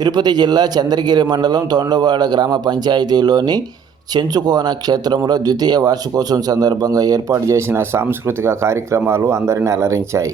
తిరుపతి జిల్లా చంద్రగిరి మండలం తొండవాడ గ్రామ పంచాయతీలోని చెంచుకోన క్షేత్రంలో ద్వితీయ వార్షికోత్సవం సందర్భంగా ఏర్పాటు చేసిన సాంస్కృతిక కార్యక్రమాలు అందరినీ అలరించాయి.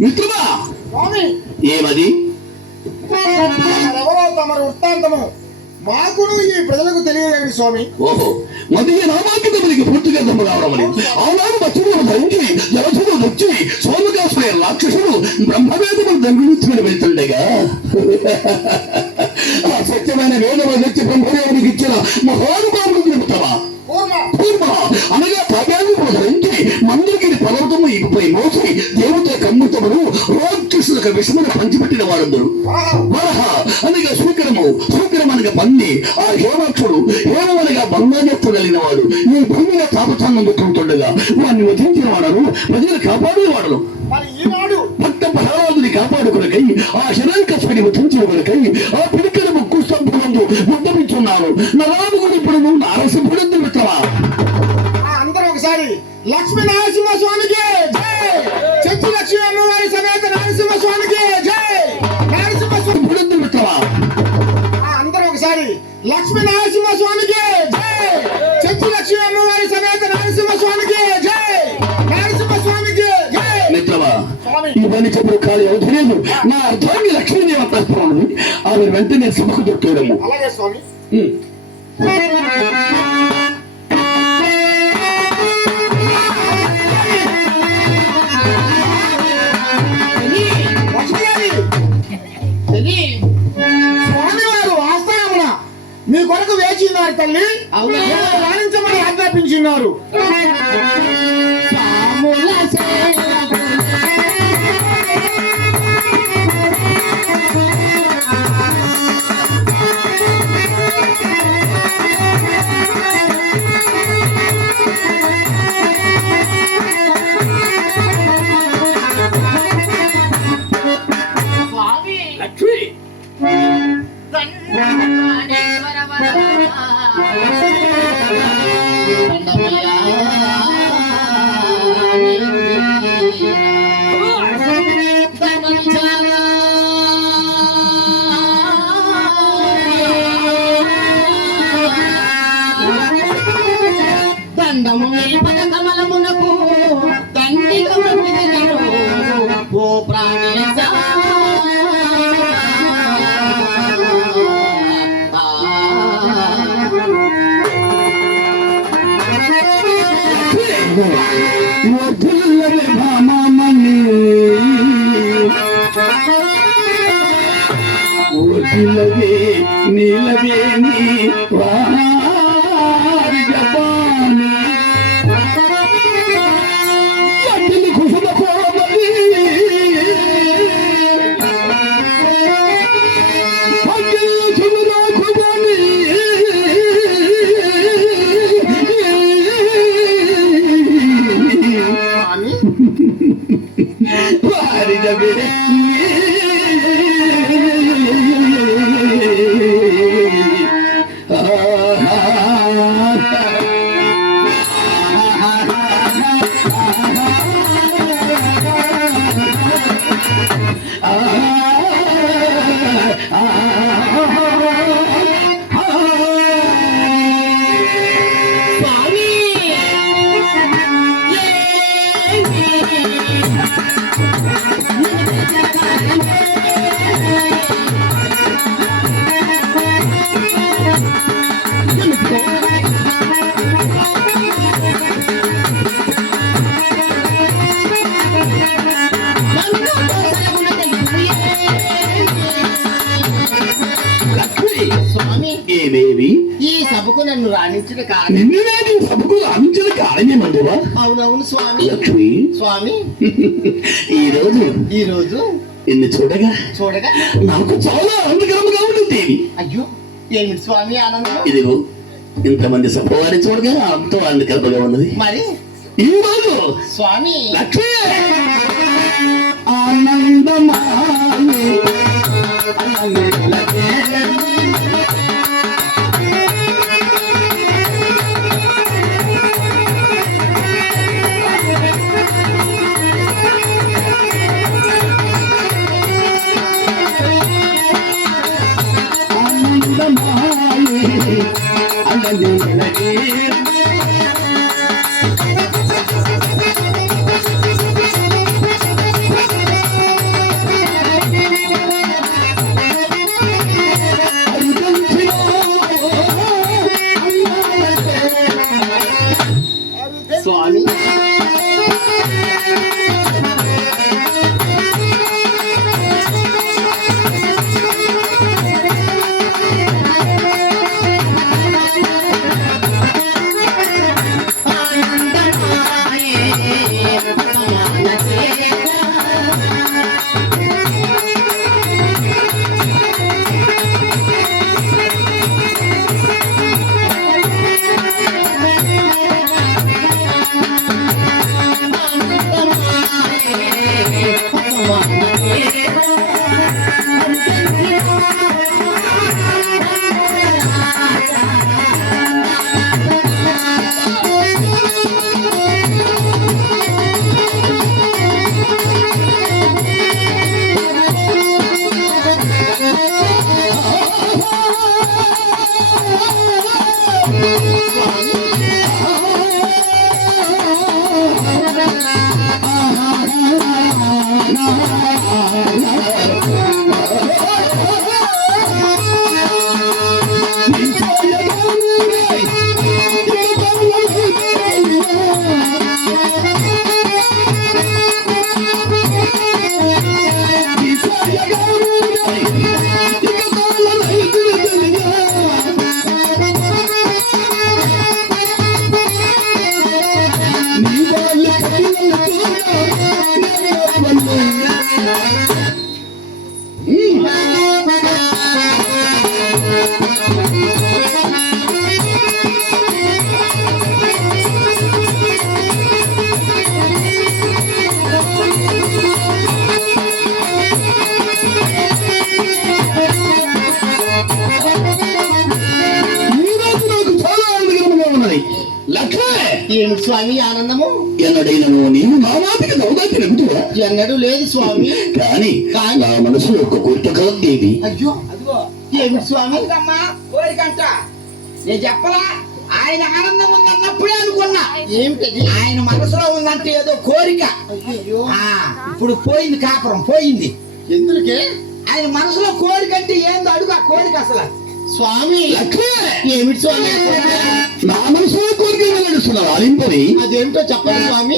మిత్రుడా ఏమది తమరు వృత్తాంతము మాకును ఈ ప్రజలకు తెలియలేని స్వామి. ఓహో మొదటి నామాంకితమునికి పూర్తిగా దమ్ము రావడమని ఆనాడు మత్స్యములు ధరించి జలధులు వచ్చి సోమకాసులైన రాక్షసుడు బ్రహ్మవేదములు దండుని వెళ్తుండగా ఆ సత్యమైన వేదము వ్యక్తి బ్రహ్మదేవునికి ఇచ్చిన మహానుభావుడు నిలుపుతావా అనగా తాగాన్ని ధరించి మందిరికి పర్వతము ఇకపై మోసి దేవత కమ్ముతమును రాక్షసులకు విషమును పంచిపెట్టిన వారందరూ అనగా సూకరమనగా బంది ఆ హేమాక్షుడు హేమనగా బంగారెత్తు కలిగిన వాడు ఈ భూమిలో తాపతాన్ని అందుతుండగా వాడిని వధించిన వాడను ప్రజలు కాపాడేవాడను భక్త ప్రహ్లాదుని కాపాడుకునకై ఆ శరణకస్సుని వధించిన కొనకై ఆ పిడికల ముక్కు స్తంభంలో ఉద్దమించున్నారు నరాముడు ఇప్పుడు నువ్వు నారసింహుడు మిత్రమా. అందరూ ఒకసారి లక్ష్మీ నరసింహ స్వామికి జై, చెట్టు లక్ష్మీ అమ్మవారి సమేత నరసింహ స్వామికి జై, నరసింహ స్వామి మిత్రమా. అందరూ ఒకసారి లక్ష్మీ నరసింహ స్వామికి జై, చెట్టు లక్ష్మీ అమ్మవారి సమేత నరసింహ స్వామికి జై, నరసింహ స్వామికి జై. మిత్రమా ఇవన్నీ చెప్పుడు ఖాళీ అవుతలేదు. నా అర్థాన్ని లక్ష్మీదేవి అంటారు ఆమె వెంటనే సభకు దొరుకుతాడము. అలాగే స్వామి. స్వామివారు వాస్తవమున మీ కొరకు వేచిన్నారు తల్లి, రాణించమని ఆజ్ఞాపించినారు. దండము కమలమునకు దండిగా ఓ ప్రాణేశ నీలవే నీలవే నీ నన్ను రాణించిన కారణం. నిన్ను నేను సభకు రాణించిన కారణమేమందువా? అవునవును స్వామి. లక్ష్మి, స్వామి ఈ రోజు నిన్ను చూడగా నాకు చాలా ఆనందకరంగా ఉంటుంది. అయ్యో ఏమిటి స్వామి ఆనందం? ఇదిగో ఇంతమంది సభవారిని చూడగా ఎంతో ఆనందకరంగా ఉన్నది. మరి ఈ రోజు స్వామి లక్ష్మి ఆనందమాయే స్వామి ఏమిటి స్వామి ఆనందము? ఎన్నడైనను నీవు నా మాటకి దౌదాతి నమ్ముతువా? ఎన్నడూ లేదు స్వామి. కానీ నా మనసులో ఒక కోరిక కలదేవి. అయ్యో అదిగో ఏమిటి స్వామి? కోరికంట నేను చెప్పలా, ఆయన ఆనందం ఉందన్నప్పుడే అనుకున్నా. ఏమిటది? ఆయన మనసులో ఉందంటే ఏదో కోరిక. ఇప్పుడు పోయింది, కాపురం పోయింది. ఎందుకే? ఆయన మనసులో కోరిక అంటే ఏందో అడుగు. ఆ కోరిక అసలు స్వామి లక్ష్మి, ఏమిటి స్వామి? నా మనసులో కోరిక నడుస్తున్నావు ఆలింపని. అదేమిటో చెప్పండి స్వామి.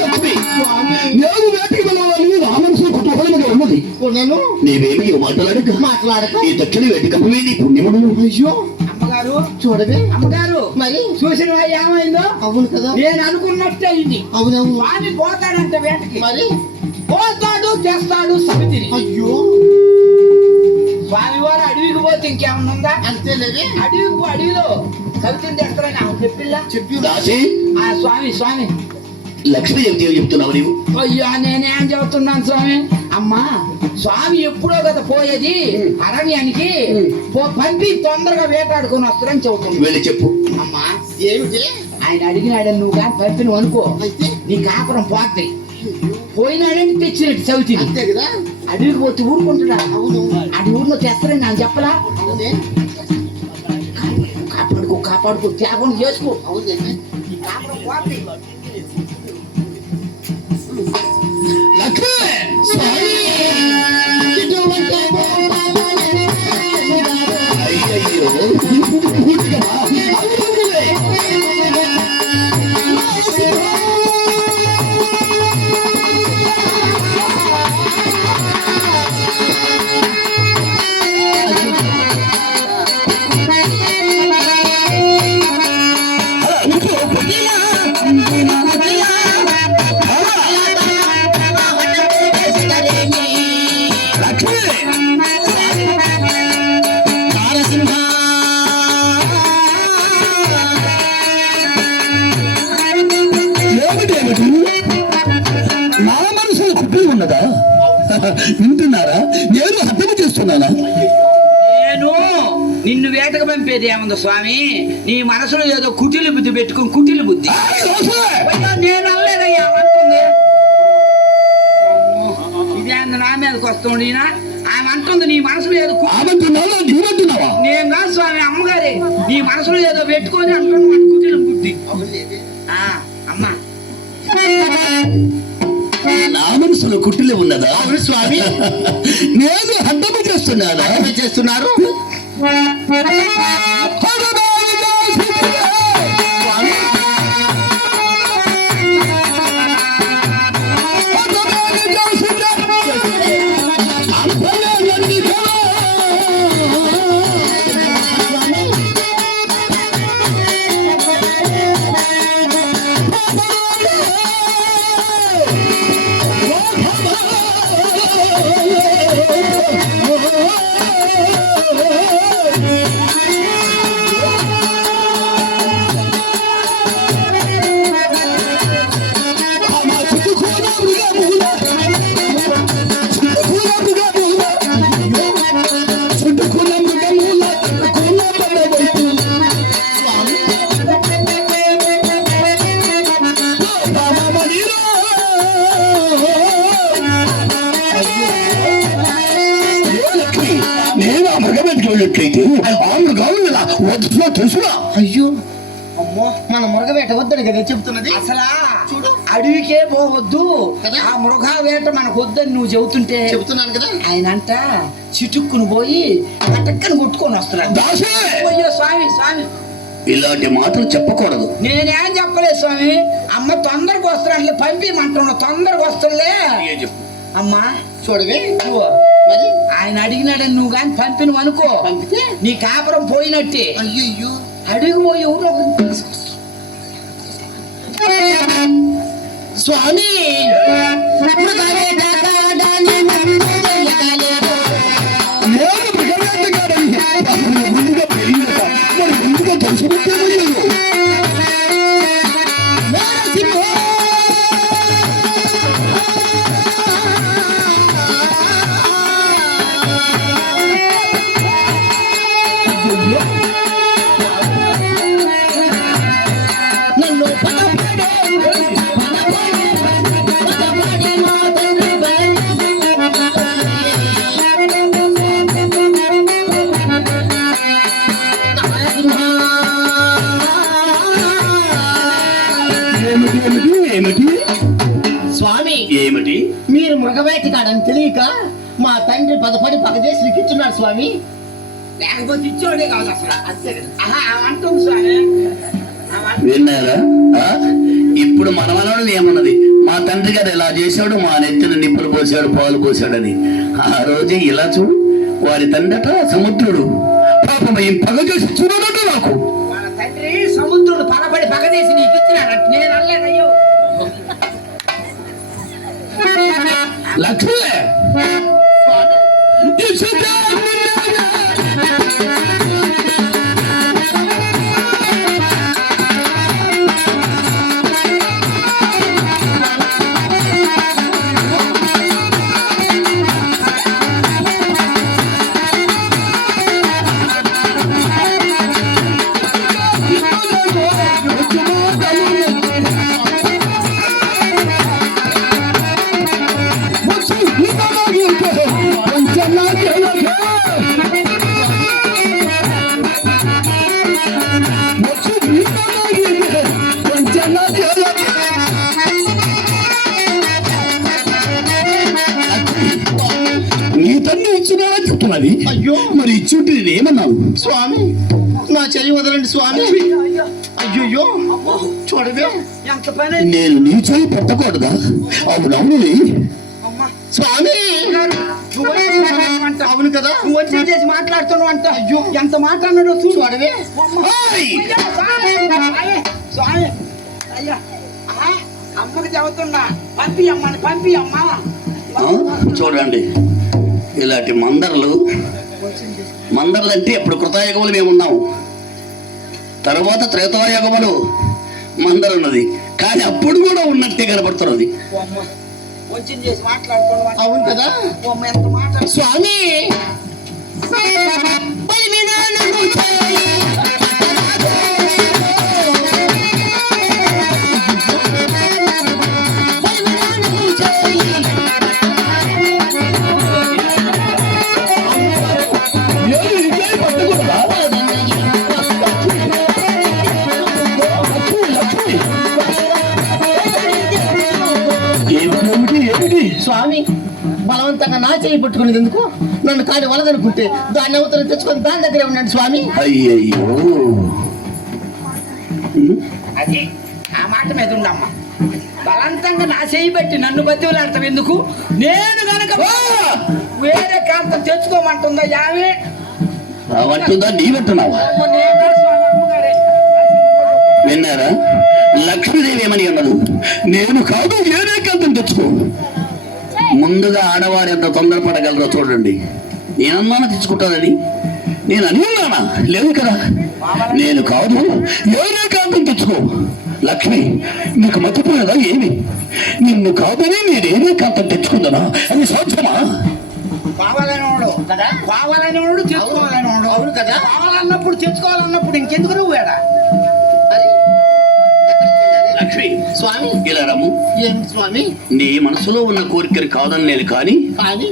లక్ష్మి నేను వేటికి వెళ్ళాలని రామనసు కుటుంబంగా ఉన్నది. నేను నీవేమి మాట్లాడక మాట్లాడక ఈ దక్షిణ వేదికమే నీ పుణ్యముడు. అయ్యో అమ్మగారు చూడవే అమ్మగారు మరి చూసిన ఏమైందో అవును కదా నేను అనుకున్నట్టే అయింది. అవునవును స్వామి పోతాడంట వేటకి, మరి పోతాడు చేస్తాడు సమితిని. అయ్యో స్వామి వారు అడవికి పోతే ఇంకేమన్నా ఉందా? అంతేలేవే అడవిలో సమితిని తెస్తారని ఆమె చెప్పిల్లా. చెప్పి దాసి ఆ స్వామి లక్ష్మి ఏం చెప్తున్నావు నీవు? అయ్యో నేనేం చెబుతున్నాను స్వామి. అమ్మా స్వామి ఎప్పుడో కదా పోయేది అరణ్యానికి, పంపి తొందరగా వేటాడుకొని వస్తారని చెబుతుంది. వెళ్ళి చెప్పు. అమ్మా ఏమిటి ఆయన అడిగినాడని నువ్వు కానీ పంపిన అనుకో, అయితే నీ కాపురం పోద్ది. పోయినాడని తెచ్చినట్టు చవితి. అంతే కదా అడవికి పోతే ఊరుకుంటున్నా, అవును అది ఊరిలో తెస్తారని నాకు చెప్పలా. అవునే కాపాడుకో త్యాగం చేసుకో. అవునే నీ కాపురం పోద్ది. లక్ష్మి స్వామి అయ్యయ్యో నా మనసులో కుప్పి ఉన్నదా? వింటున్నారా? నేను హత్య చేస్తున్నానా? నేను నిన్ను వేటకు పంపేది ఏముంది స్వామి, నీ మనసులో ఏదో కుటిలి బుద్ధి పెట్టుకుని కుటిలి బుద్ధి. అయ్యో, నేను అనలేదయ్యా అంటుంది. ఇదేంది నా మీదకి వస్తుంది ఆమె అంటుంది. నీ మనసులో ఏదో ఆమంటున్నావా నీవంటున్నావా? నేను కాదు స్వామి, అమ్మగారే నీ మనసులో ఏదో పెట్టుకొని అంటున్నా కుటిలి బుద్ధి. అమ్మా నా మనసులో కుట్టిలే ఉన్నదా? అవును స్వామి నేను హద్దము చేస్తున్నానా? ఏమి చేస్తున్నారు నేను ఆ మృగమెతికి వెళ్ళినట్లయితే ఆ మృగాలు ఇలా వద్దులో తెలుసురా? అయ్యో అమ్మో మన మృగవేట వద్దని కదా చెప్తున్నది. అసలా చూడు అడవికే పోవద్దు, కదా? ఆ మృగా వేట మనకు వద్దని నువ్వు చెబుతున్నాను కదా. ఆయన అంట చిటుక్కును పోయి కటక్కని కొట్టుకొని వస్తున్నాడు. దాసే అయ్యో స్వామి ఇలాంటి మాటలు చెప్పకూడదు. నేనేం చెప్పలేదు స్వామి. అమ్మ తొందరగా వస్తున్నాడు, పంపిమంటున్నా తొందరగా వస్తుందిలే. అమ్మా చూడవే నువ్వు మరి ఆయన అడిగినాడని నువ్వు కానీ పంపినవు అనుకో, పంపితే నీ కాపురం పోయినట్టే. అయ్యో అడిగి పోయి ఎవరు ఒకరు స్వామి నేను మృగవేటగాడని ముందుగా తెలియక మరి ముందుగా తెలుసుకుంటే ఏమిటి స్వామి ఏమిటి? మీరు మృగవేటగాడని తెలియక మా తండ్రి పదపడి పగజేసి లిఖించున్నాడు స్వామి. లేకపోతే ఇచ్చేవాడే కాదు అసలు అంతే కదా. అంటాం స్వామి. విన్నారా? ఇప్పుడు మన మనవడు ఏమన్నది, మా తండ్రి గారు ఇలా చేశాడు, మా నెత్తిన నిప్పులు పోసాడు, పాలు పోసాడని. ఆ రోజు ఇలా చూడు, వారి తండ్రట సముద్రుడు, పాపం ఈ పగ చేసి చూడట నాకు. వాళ్ళ తండ్రి సముద్రుడు పగబడి పగదేసి నీకు ఇచ్చినాడు. నేను అనలేదయ్యో. లక్ష్మి నీ తండ్రి ఇచ్చినా చెప్తున్నది. అయ్యో మరి ఇచ్చుంటే నేనేమన్నావు? స్వామి నా చెయ్యి వదలండి స్వామి. అయ్యో చూడవే ఎంత పని. నేను నీ చెయ్యి పెట్టకూడదా? అవునవును స్వామి. అవును కదా, నువ్వు వచ్చి చేసి మాట్లాడుతున్నావు అంట. అయ్యో ఎంత మాట్లాడినాడో చూడవే. స్వామి అయ్యా అమ్మకి చెబుతున్నా, పంపి అమ్మని పంపి అమ్మా. చూడండి, ఇలాంటి మందర్లు అంటే ఇప్పుడు కృతయుగములు మేము ఉన్నాము, తర్వాత త్రేతాయుగములు మందరు ఉన్నది, కానీ అప్పుడు కూడా ఉన్నట్టే కనబడుతున్నది. వచ్చి చేసి మాట్లాడుతున్నావు. అవును కదా, ఎంత మాట స్వామి. స్వామి బలవంతంగా నా చేయి పట్టుకునేది ఎందుకు? నన్ను కాడి వలదనుకుంటే దాన్ని అవతల తెచ్చుకొని దాని దగ్గరే ఉన్నాడు స్వామి. అయ్యయ్యో, అది ఆ మాట మీద ఉండమ్మా. బలవంతంగా నా చేయి పెట్టి నన్ను బతిలాడతాం ఎందుకు? నేను గనక వేరే కాంతం తెచ్చుకోమంటుందా యావే అంటుందా? నీవంటున్నావా? విన్నారా? లక్ష్మీదేవి ఏమని అన్నది? నేను కాదు వేరే కాంతం తెచ్చుకో. ముందుగా ఆడవారు ఎంత తొందరపడగలరో చూడండి. నేనన్నానా తెచ్చుకుంటానని? నేను అని ఉన్నానా? లేదు కదా. నేను కాదు వేరే కాంతం తెచ్చుకో. లక్ష్మి, నీకు మర్చిపోయేదా ఏమి? నిన్ను కాదని నేనేదే కాంతం తెచ్చుకుందనా? అది సాధ్యమా? కావాలనేవాడు కదా, కావాలనేవాడు తెచ్చుకోవాలనేవాడు. అవును కదా, కావాలన్నప్పుడు తెచ్చుకోవాలన్నప్పుడు ఇంకెందుకు నువ్వు వేడా? లక్ష్మి స్వామి ఇలా రమ్ము. ఏం స్వామి? నీ మనసులో ఉన్న కోరికలు కాదని నేను కానీ కానీ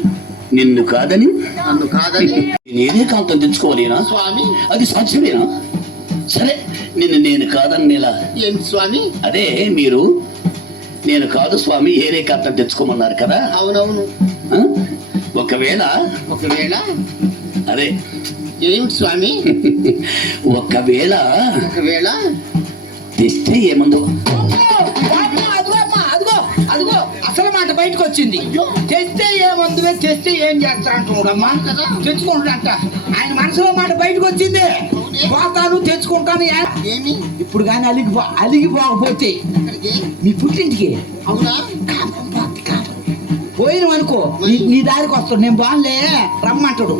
నిన్ను కాదని నన్ను కాదని నేనే కాంతం తెచ్చుకోలేనా స్వామి? అది సాధ్యమేనా? సరే, నేను కాదని ఎలా? ఏం స్వామి? అదే మీరు నేను కాదు స్వామి ఏరే కాంతం తెచ్చుకోమన్నారు కదా. అవునవును. ఆ? ఒకవేళ అదే ఏం స్వామి? ఒకవేళ తెస్తే ఏమందో? అదిగో అసలు మాట బయటకు వచ్చింది. తెస్తే ఏమందువే, తెస్తే ఏం చేస్తా అంటున్నాడమ్మా. తెచ్చుకుంటాడంట. ఆయన మనసులో మాట బయటకు వచ్చింది. పోతాను తెచ్చుకుంటాను. ఏమి ఇప్పుడు కానీ అలిగిపోకపోతే నీ పుట్టింటికి అవునా పోయిన అనుకో, నీ దారికి వస్తాడు. నేను బాగులే రమ్మంటాడు.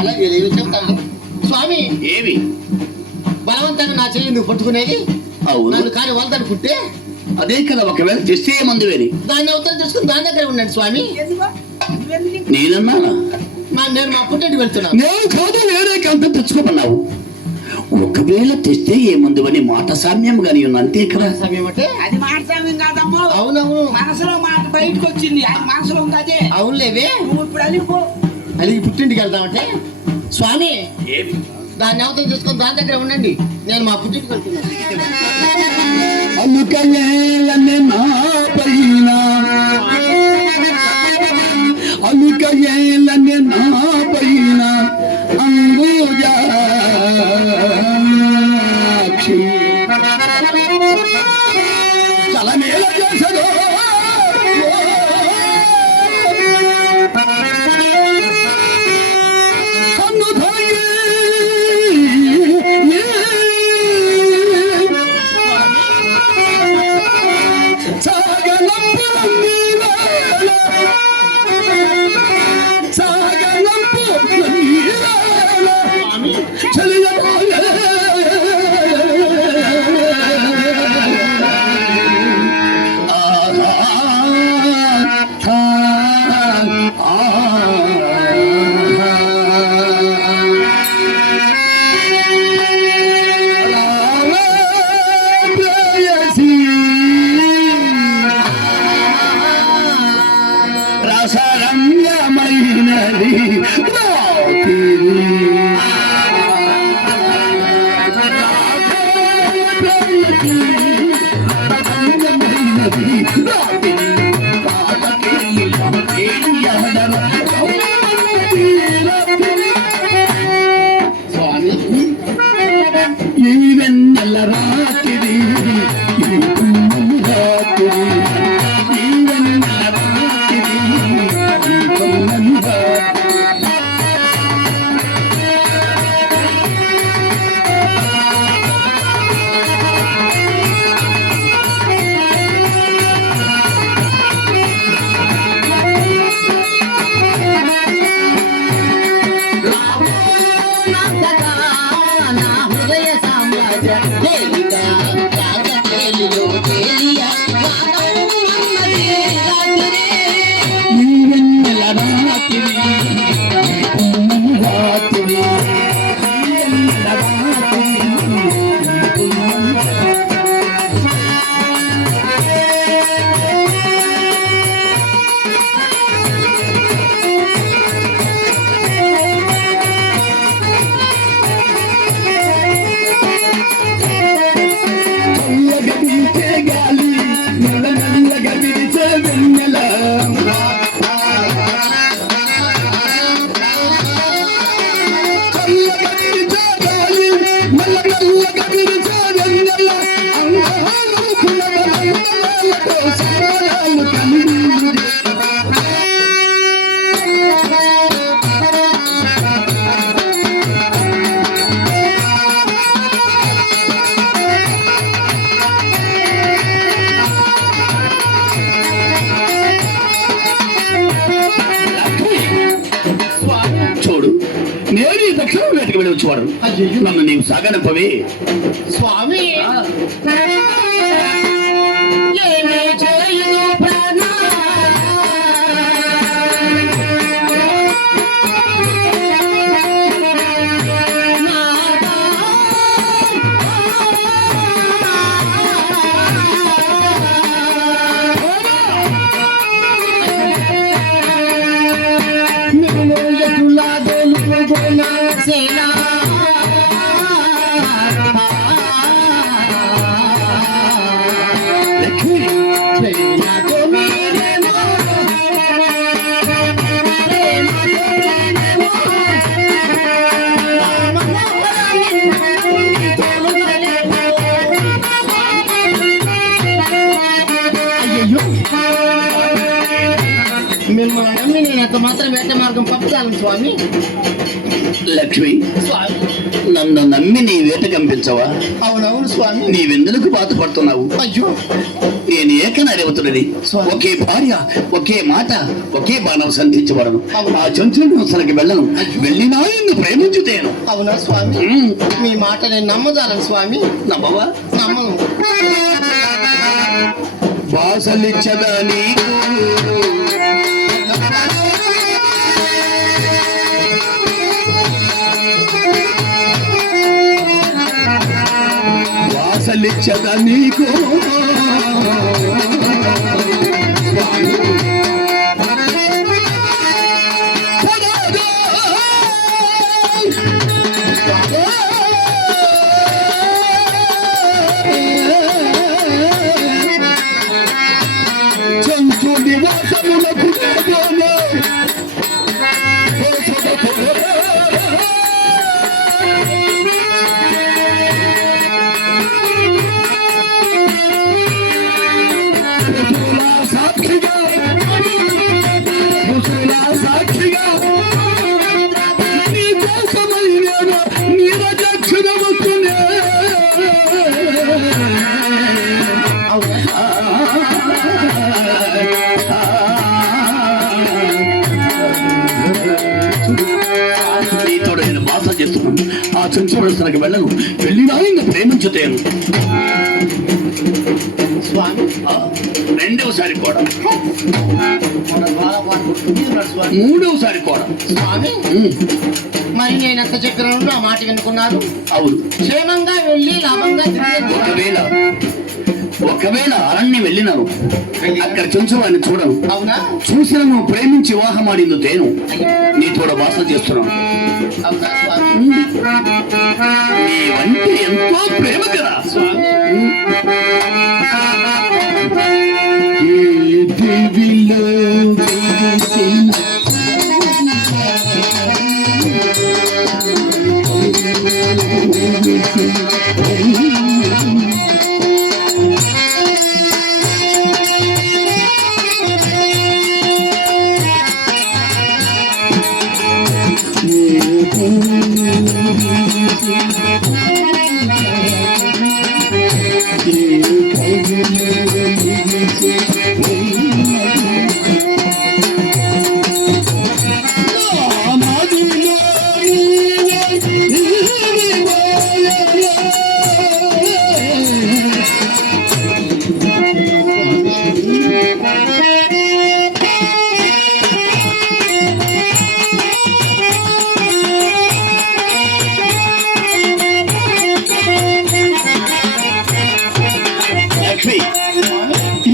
అలాగే చెప్తాను స్వామి. ఏమి బలవంతంగా నా చేయి నువ్వు పట్టుకునేది? అవును. నన్ను కానీ వలదనుకుంటే అదే కదా. ఒకవేళ తెస్తే ఏమందువేని? దాన్ని అవతల తీసుకుని దాని దగ్గర ఉన్నాడు స్వామి. నేనన్నానా? నేను మా పుట్టింటికి వెళ్తున్నాను. నేను కాదు వేరే కాంతం తెచ్చుకోమన్నావు. ఒకవేళ తెస్తే ఏమందువని మాట సామ్యం గాని ఉంది అంతే కదా. అది మాట సామ్యం కాదమ్మా. అవునవును, మనసులో మాట బయటకు వచ్చింది. ఆయన మనసులో ఉంది అదే. అవునులేవే, నువ్వు ఇప్పుడు అలిగి పుట్టింటికి వెళ్తామంటే స్వామి దాన్ని అవతల తీసుకొని దాని దగ్గర ఉండండి. నేను మా పుట్టింటికి వెళ్తున్నాను. అలుకయేలనే నా పైన అలుకయేలనే నా పైన రసరంగమైనది స్వామి ఈ వెన్నెల రాత్రి ఈ పున్నమి రాత్రి ఈ వెన్నెల రాత్రి ఈ పున్నమి రాత్రి ఈ వెన్నెల రాత్రి ఈ పున్నమి రాత్రి ఈ వెన్నెల రాత్రి ఈ పున్నమి రాత్రి చల్లగా వీచే గాలి నల్ల నల్లగా విరిచే వెన్నెల చల్లగా విరిచే గాలి నల్ల నల్లగా విరిచే వెన్నెల అంగాలు కులవలతో సారాలు కనిపించే చూడు నేను ఈ దక్షిణ వేటకు వెళ్ళి వచ్చేవాడు నన్ను నీవు సాగనంపవే స్వామి ఏమి చేయు ప్రాణా నేను ఎటులా దొలుకుగోనా సేనా లక్ష్మి ప్రేమతో మీరేమో ప్రేమతో అయ్యో మిమ్మల్ని నమ్మి నేను ఎంత మాత్రం వేట మార్గం పంపుతాను స్వామి. లక్ష్మి స్వామి నన్ను నమ్మి నీ వేట కంపించవా అవునవును స్వామి. నీవెందుకు బాధపడుతున్నావు అయ్యో నేను ఏకనరేవతుడిని ఒకే భార్య ఒకే మాట ఒకే బాణం సంధించబడను ఆ చంచులను అసలుకి వెళ్ళను వెళ్ళినా నిన్ను ప్రేమించుతేను అవునా స్వామి. మీ మాట నేను నమ్మజాలను స్వామి. నమ్మవా నమ్మను. బాసలిచ్చదా నీకు వాసలిచ్చదా నీకు చెంచు నివాసములకు నేనే సాక్షిగా సాక్షిగా నీ కోసమై నేను నీరజక్షణ వస్తునే అవునా చేస్తున్నాను. ఆ చెంచులకు వెళ్ళను, వెళ్ళినా ఇంకా ప్రేమించుతాను. స్వామి రెండవసారి కూడా, స్వామి మూడవసారి కూడా. స్వామి మరి నేను ఎంత చెప్పినాను ఆ మాట వినుకున్నారు. అవును, క్షేమంగా వెళ్ళి లాభంగా తిరిగి ఒకవేళ అరణ్యం వెళ్ళినాను, అక్కడ చెంచువాడిని చూడను. అవునా? చూసిన నువ్వు ప్రేమించి వివాహమాడింది తేను నీ తోడ వాసన చేస్తున్నాను. అవునా స్వామి? నీవంటే ఎంతో ప్రేమ కదా స్వామి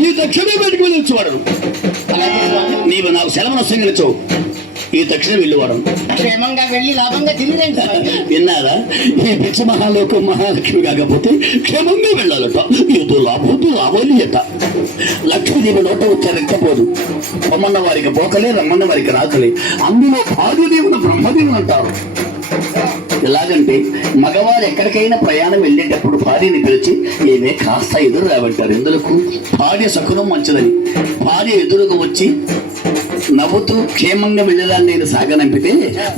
ఈ దక్షిణ పెట్టుకుని వచ్చేవాడు. నీవు నాకు సెలవును వస్తూ ఈ దక్షిణ వెళ్ళేవాడు. క్షేమంగా వెళ్ళి లాభంగా తిరిగి విన్నారా? ఈ పిచ్చ మహాలోకం మహాలక్ష్మి కాకపోతే క్షేమంగా వెళ్ళాలట. ఏదో లాభోదు లాభోలియట. లక్ష్మీదేవి నోట వచ్చే రక్కపోదు. పొమ్మన్న వారికి పోకలే, రమ్మన్న వారికి రాకలే. అందులో భాగ్యదేవుని బ్రహ్మదేవుని అంటారు. ఎలాగంటే మగవారు ఎక్కడికైనా ప్రయాణం వెళ్ళేటప్పుడు భార్యని పిలిచి ఏమే కాస్త ఎదురు రాబట్టారు. ఎందుకు? భార్య సకునం మంచిదని. భార్య ఎదురుగా వచ్చి నవ్వుతూ క్షేమంగా వెళ్ళడానికి నేను సాగనంపితే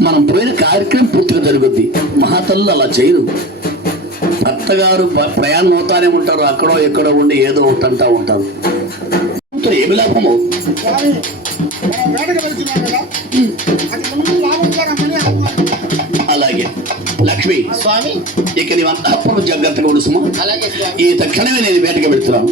మనం పోయిన కార్యక్రమం పూర్తిగా జరుగుద్ది. మహాతల్లు అలా చేయరు. భర్తగారు ప్రయాణం అవుతానే ఉంటారు, అక్కడో ఎక్కడో ఉండి ఏదో ఒకటంటా ఉంటారు. ఏమి లాభము? అలాగే లక్ష్మి స్వామి ఇక నీవంతా జాగ్రత్తగా ఉండు సుమా. అలాగే స్వామి. ఈ తక్షణమే నేను వేటకి వెళ్తున్నాను.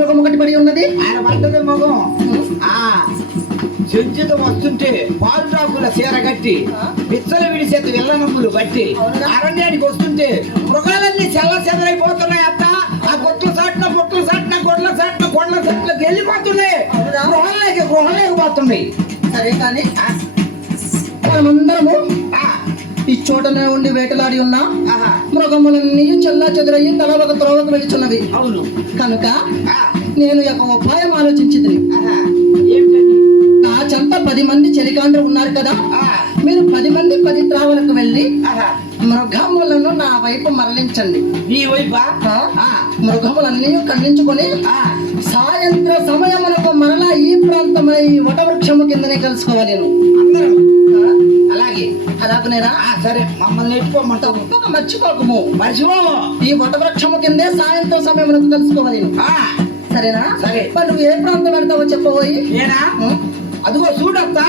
ముఖం ఒకటి పడి ఉన్నది. ఆయన పడ్డది మొగం ఆ చెంచుతో వస్తుంటే పాలు టాకుల చీర కట్టి పిచ్చలు విడిసేత విల్లనమ్ములు బట్టి అరణ్యానికి వస్తుంటే మృగాలన్నీ చెల్ల చెదరైపోతున్నాయి అత్త. ఆ గొట్ల సాటిన గొడ్ల సాటిన కొండల సాట్లకు వెళ్ళిపోతున్నాయి. గృహలేకి పోతున్నాయి. సరే కానీ మనమందరము ఈ చోటనే ఉండి వేటలాడి ఉన్నా మృగములన్నీ చెల్లా చెదురయ్యి తల ఒక త్రోవకు వెళ్తున్నవి. అవును కనుక నేను ఒక ఉపాయం ఆలోచించింది. నా చెంత 10 మంది చెలికాండ్రు ఉన్నారు కదా, మీరు 10 మంది 10 త్రావులకు వెళ్ళి మృగములను నా వైపు మరలించండి. నీ వైపా మృగములన్నీ ఖండించుకొని సాయంత్ర సమయమునకు మరలా ఈ ప్రాంతమై వటవృక్షము కిందనే కలుసుకోవాలి. అందరం అలాగే అలాగనేనా? సరే మమ్మల్ని నెట్టుకోమంటావు. తప్పక మర్చిపోకము. మర్చిపోము. ఈ వటవృక్షము కిందే సాయంత్రం సమయమునకు కలుసుకోవాలి. సరేనా? సరే. మరి నువ్వు ఏ ప్రాంతం వెళ్తావో చెప్పబోయి. నేనా? అదిగో చూడత్తా.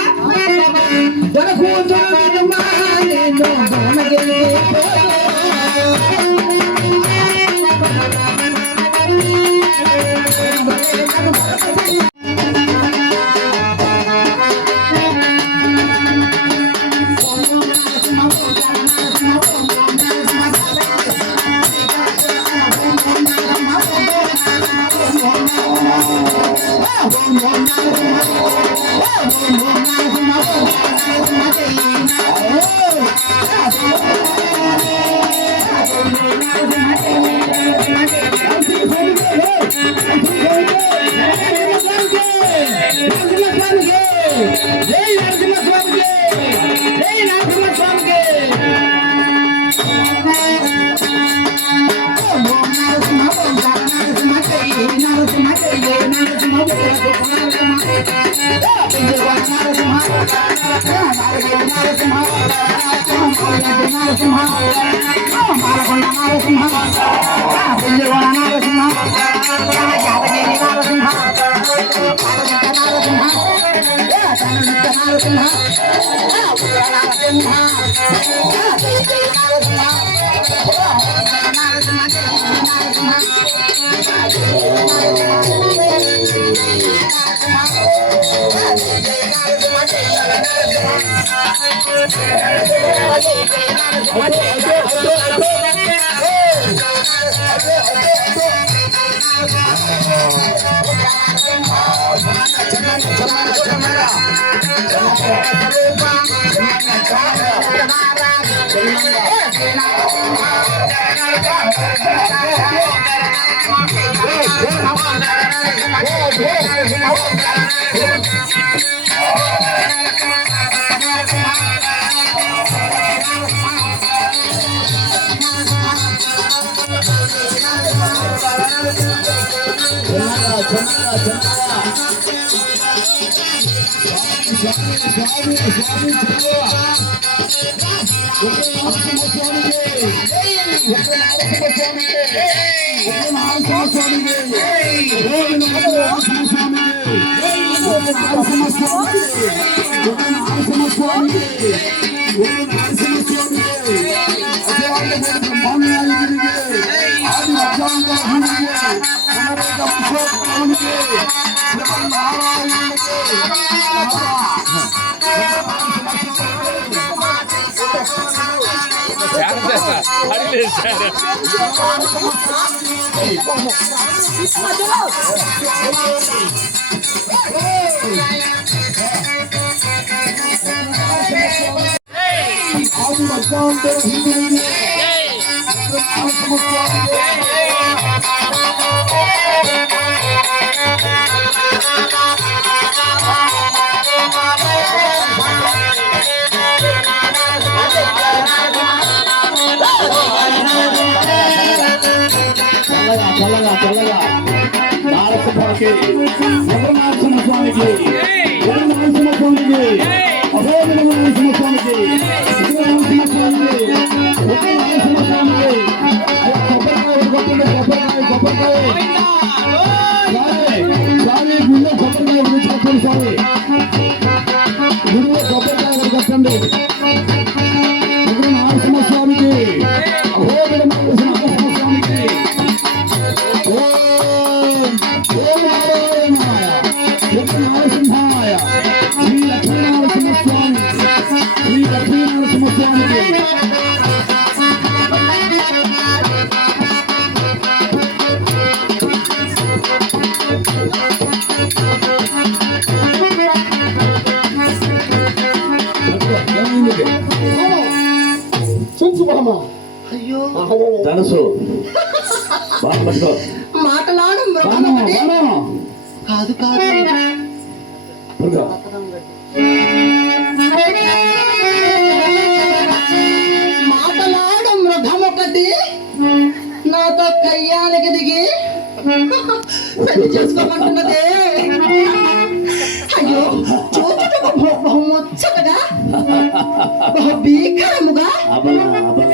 చల్లగా నారసింహకి నరసింహస్వామికి నరసింహస్వామికి అభోజన నరసింహస్వామికి నరసింహస్వామికి నరసింహస్వామికి కొబ్బరికాయ సారీ గుళ్ళో కొబ్బరికాయ తీసుకొచ్చండి సారీ గుడిలో కొబ్బరికాయ కట్టండి నరసింహస్వామికి అభోజన నరసింహస్వామికి నరసింహాయ శ్రీ లక్ష్మీ నరసింహస్వామి శ్రీ లక్ష్మీ నరసింహస్వామికి చెంచు బామ అయ్యో ధనుసు బాగా పట్టుకో మాటలాడు మృగం బాణం ఒకటి బాణం కాదు కాదు పట్టుకో మాటలాడు మృగం ఒకటి నాతో కయ్యానికి దిగి పెళ్లి చేసుకోమంటున్నదే అయ్యో చూచుటకు బహుముచ్చటగా బహు భీకరముగా అబల అబల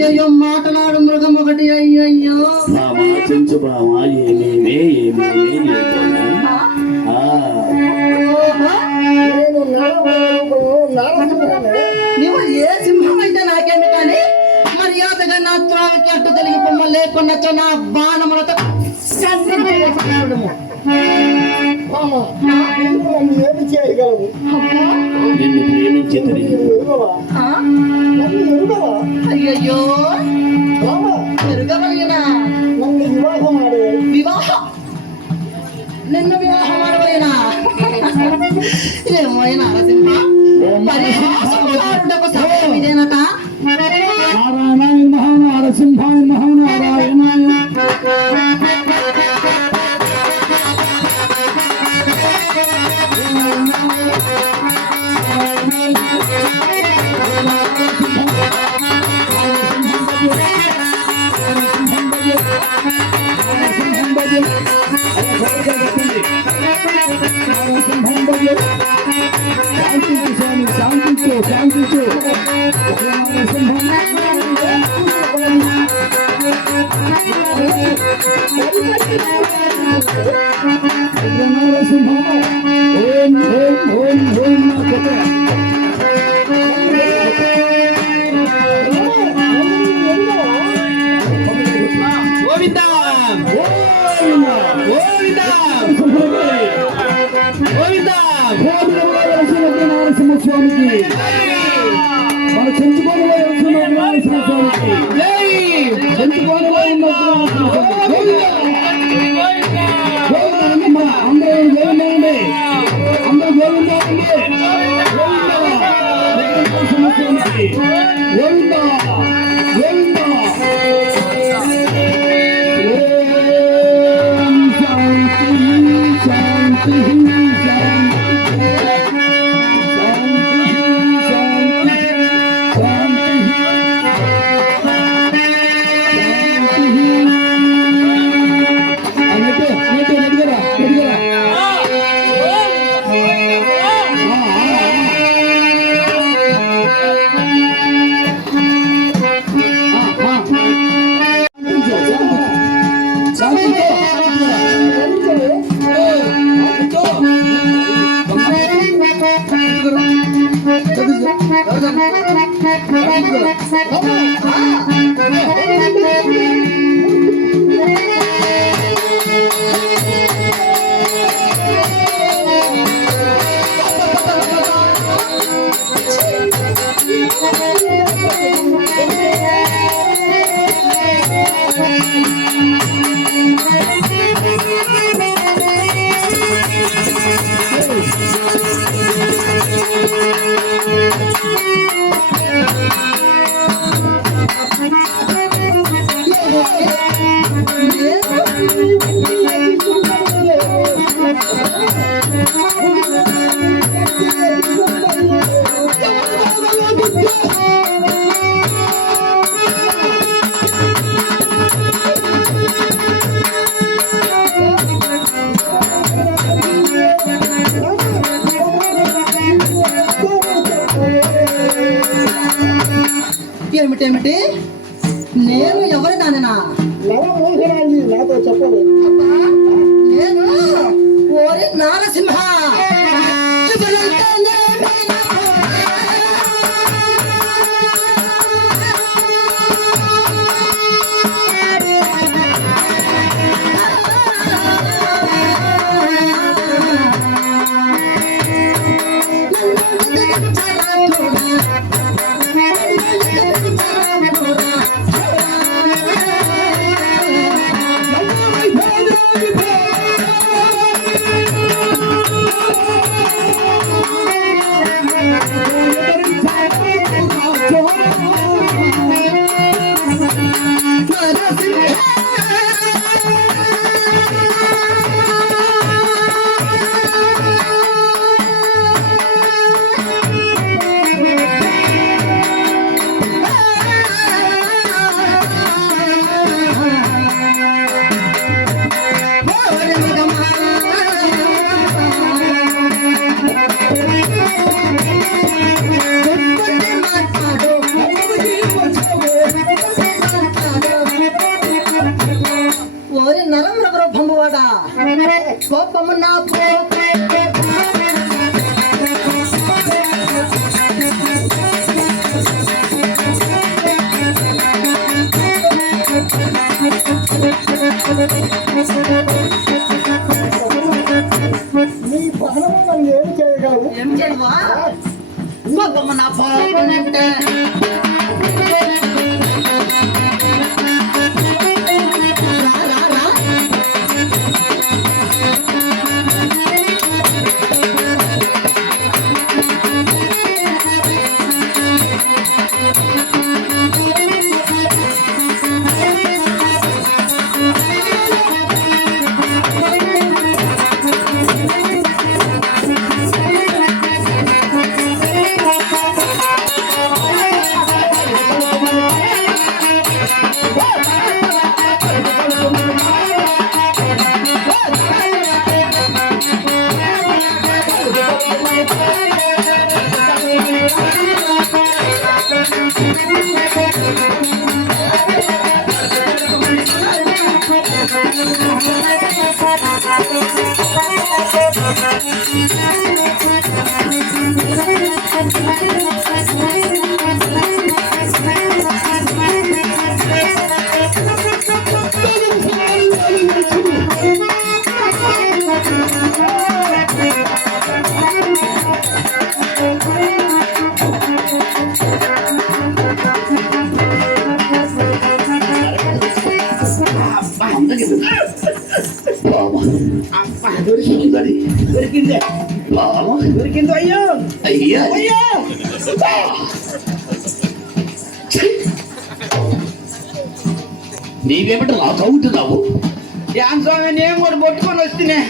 అయ్యో మాటలాడు మృగం ఒకటి అయ్యయ్యో బామా చెంచు బామా ఏమేమే ఓహో, నీవు ఏ సింహం అయితే నాకేమి కానీ మర్యాదగా నా త్రావికి అడ్డు కలిగి బొమ్మ లేకుండా నా బాణములతో బామ నన్ను ఏమి చేయగలవు నిన్ను ప్రేమించేది ఆ? నన్ను ఎరుగవా అయ్యయ్యో బామ ఎరుగవలగిన నన్ను వివాహం ఆడే వివాహం నిన్ను వివాహం ఆడవలేనా ఏమోయినా నరసింహ పరిహాసములాడుటకు సమయం ఇదేనట నారాయణాయ నమః నరసింహాయ నమః నారాయణాయ శాంతించు శాంతించు ఓం ఓం ఓం ఓం నా కొట్టే గోవిందా గోవిందా గోవిందా నరసింహస్వామికి మన చెంచుకొని నరసింహస్వామికి చెంచుకొని అందరూ గోవిందండి అందరూ గోవిందండి నరసింహస్వామికి గోవింద గోవింద శాంతి ఏమిటేమిటి నేను ఎవరి నాన్ననా నవమోహనాన్ని నాతో చెప్పదు అబ్బా, నేను ఓరి నారసింహ ఎవరంటే నేనైనా ఓరి నరమ్ర భంబువాడా కోపము నా నీ బహనము నన్ను ఏమి చేయగలవు? ఏం చేయవా కోపము నా పోపనంటే దొరికిందే దొరికిందో అయ్యో అయ్యా అయ్యో నీవేమిటి నా కౌంటున్నావు? యాన్ స్వామి నేను కూడా పట్టుకొని వస్తేనే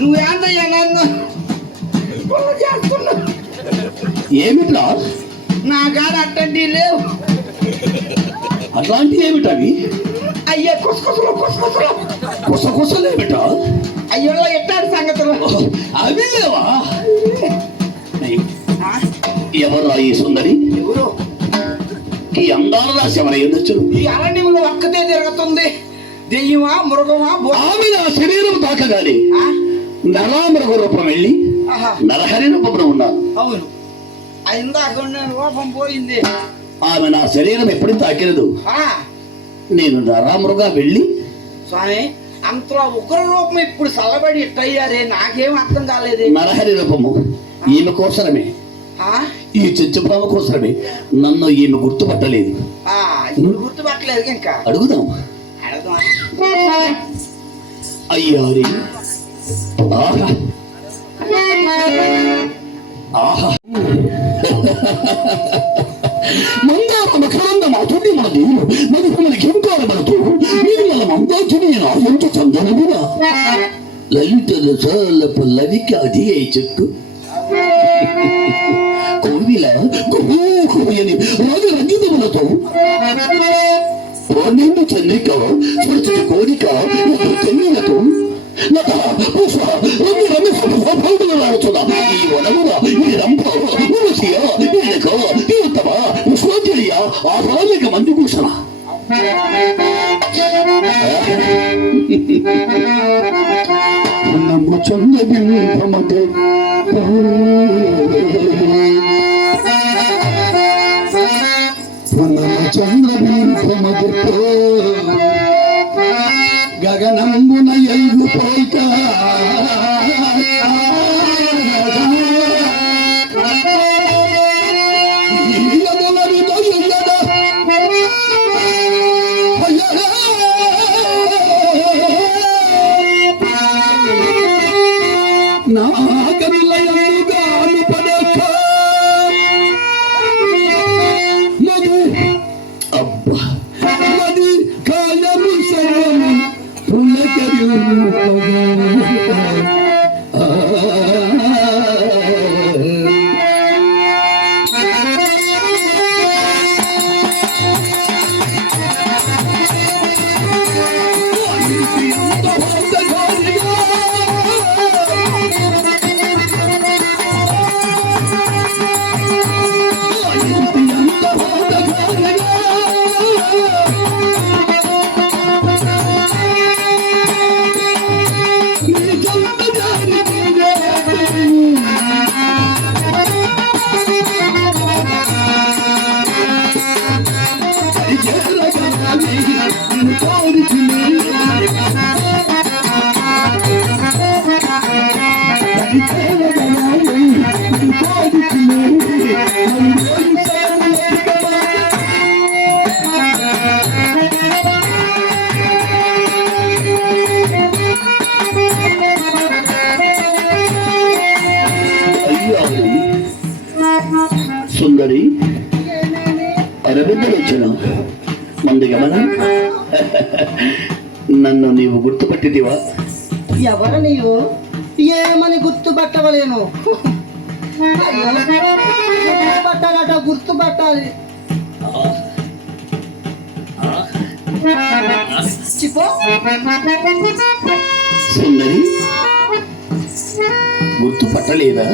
నువ్వు ఏందయ్యా నన్ను చేస్తున్నా ఏమిట్రా నా కాడ అట్టండి లేవు. అట్లాంటి ఏమిటవి? అయ్యా కుసకుసలు కుసకుసలు కుసకుసలేమిటా? అయ్యో ఎట్టాడు సంగతులు అవి లేవా? ఎవరా ఈ సుందరి? ఎవరు ఈ అందాల రాశి ఎవరు ఎదుర్చును? ఈ అరణ్యంలో ఒక్కతే తిరుగుతుంది. దెయ్యమా మృగమా ఆమె నా శరీరం తాకగానే నరామృగ రూపం వెళ్ళి నరహరి రూపంలో ఉన్నాను. అవును ఇందాక రూపం పోయింది. ఆమె నా శరీరం ఎప్పుడు తాకినదు. నేను నరామృగా వెళ్ళి స్వామి అంతలో ఉగ్ర రూపం ఇప్పుడు చల్లబడి ఇట్టయ్యారే నాకేం అర్థం కాలేదు. నరహరి రూపము ఈమె కోసరమే, ఈ చెంచుప్రామ కోసరమే. నన్ను ఈమె గుర్తుపట్టలేదు. గుర్తుపట్టలేదు ఇంకా అడుగుదాం. అయ్యారి ఆహా ఆహా మందార మకరంద మాతోటి మన దేవుడు మధుమల కింకార మనతో నిర్మల మందాచుని ఎంత చందనముగా లలిత రసాల పల్లవికి అది అయి చెట్టు కోవిల కోయని రాగరంజితములతో నిండు చంద్రిక స్మృతి కోరిక చెన్నీలతో లత పుష్ప రంగు రమేశ్వరుడుచున్నా ఈ వనమున ఈ రంభ ఉరసియ ఈనక తీర్థమ విశ్వోజ్జలియ ఆధారిక మందిభూషణ నమ్ము చంద్రబింబమతే చంద్రబింబమతే గగనంబున ఎల్గు పోయిక నా కనులయందుగాను పడక మది అబ్బా మది కాయము సర్వము సుందరి అరవిందలు వచ్చిన మంది గమన నన్ను నీవు గుర్తుపట్టిదివా? ఎవరు నీవు? ఏమని గుర్తుపట్టవలేను? అయ్యో, గుర్తుపట్టాలట, గుర్తుపట్టాలి. చిపో సుందరి గుర్తుపట్టలేదా?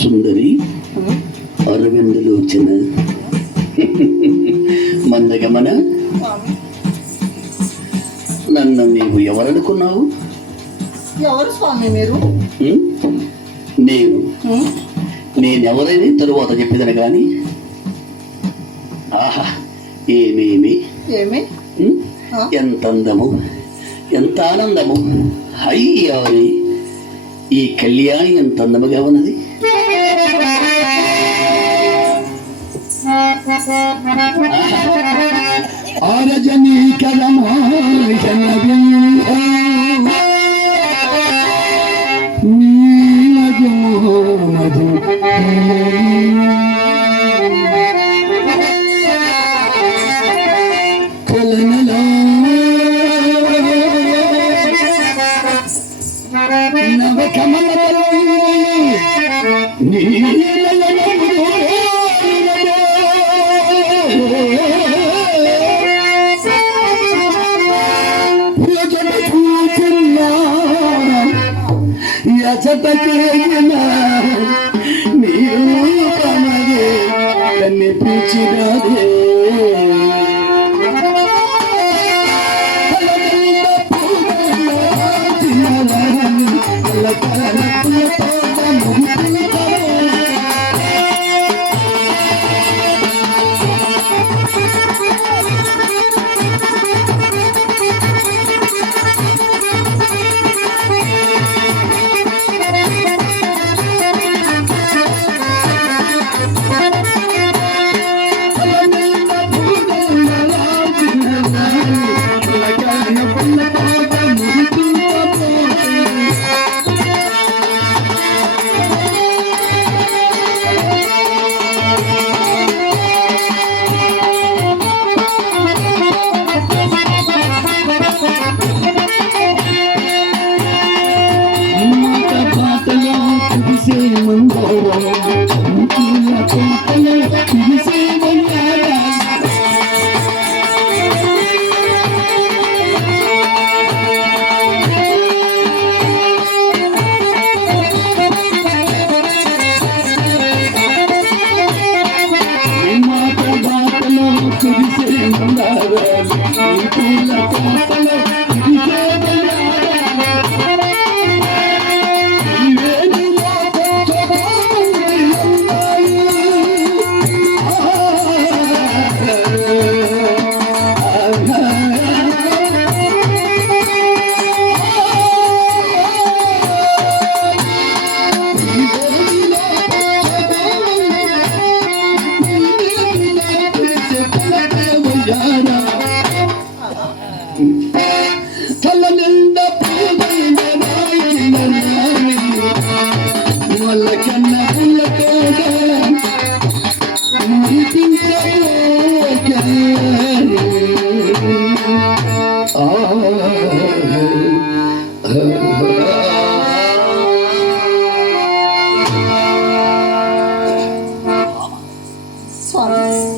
సుందరి అరవిందలోచన మందగమన, నన్ను నీవు ఎవరనుకున్నావు? ఎవరు స్వామి మీరు? నేనెవరైనా తరువాత చెప్పేదని గాని. ఆహా, ఏమేమి ఎంత అందము, ఎంత ఆనందము! అయ్యారి, ఈ కళ్యాణి ఎంత అందముగా ఉన్నది.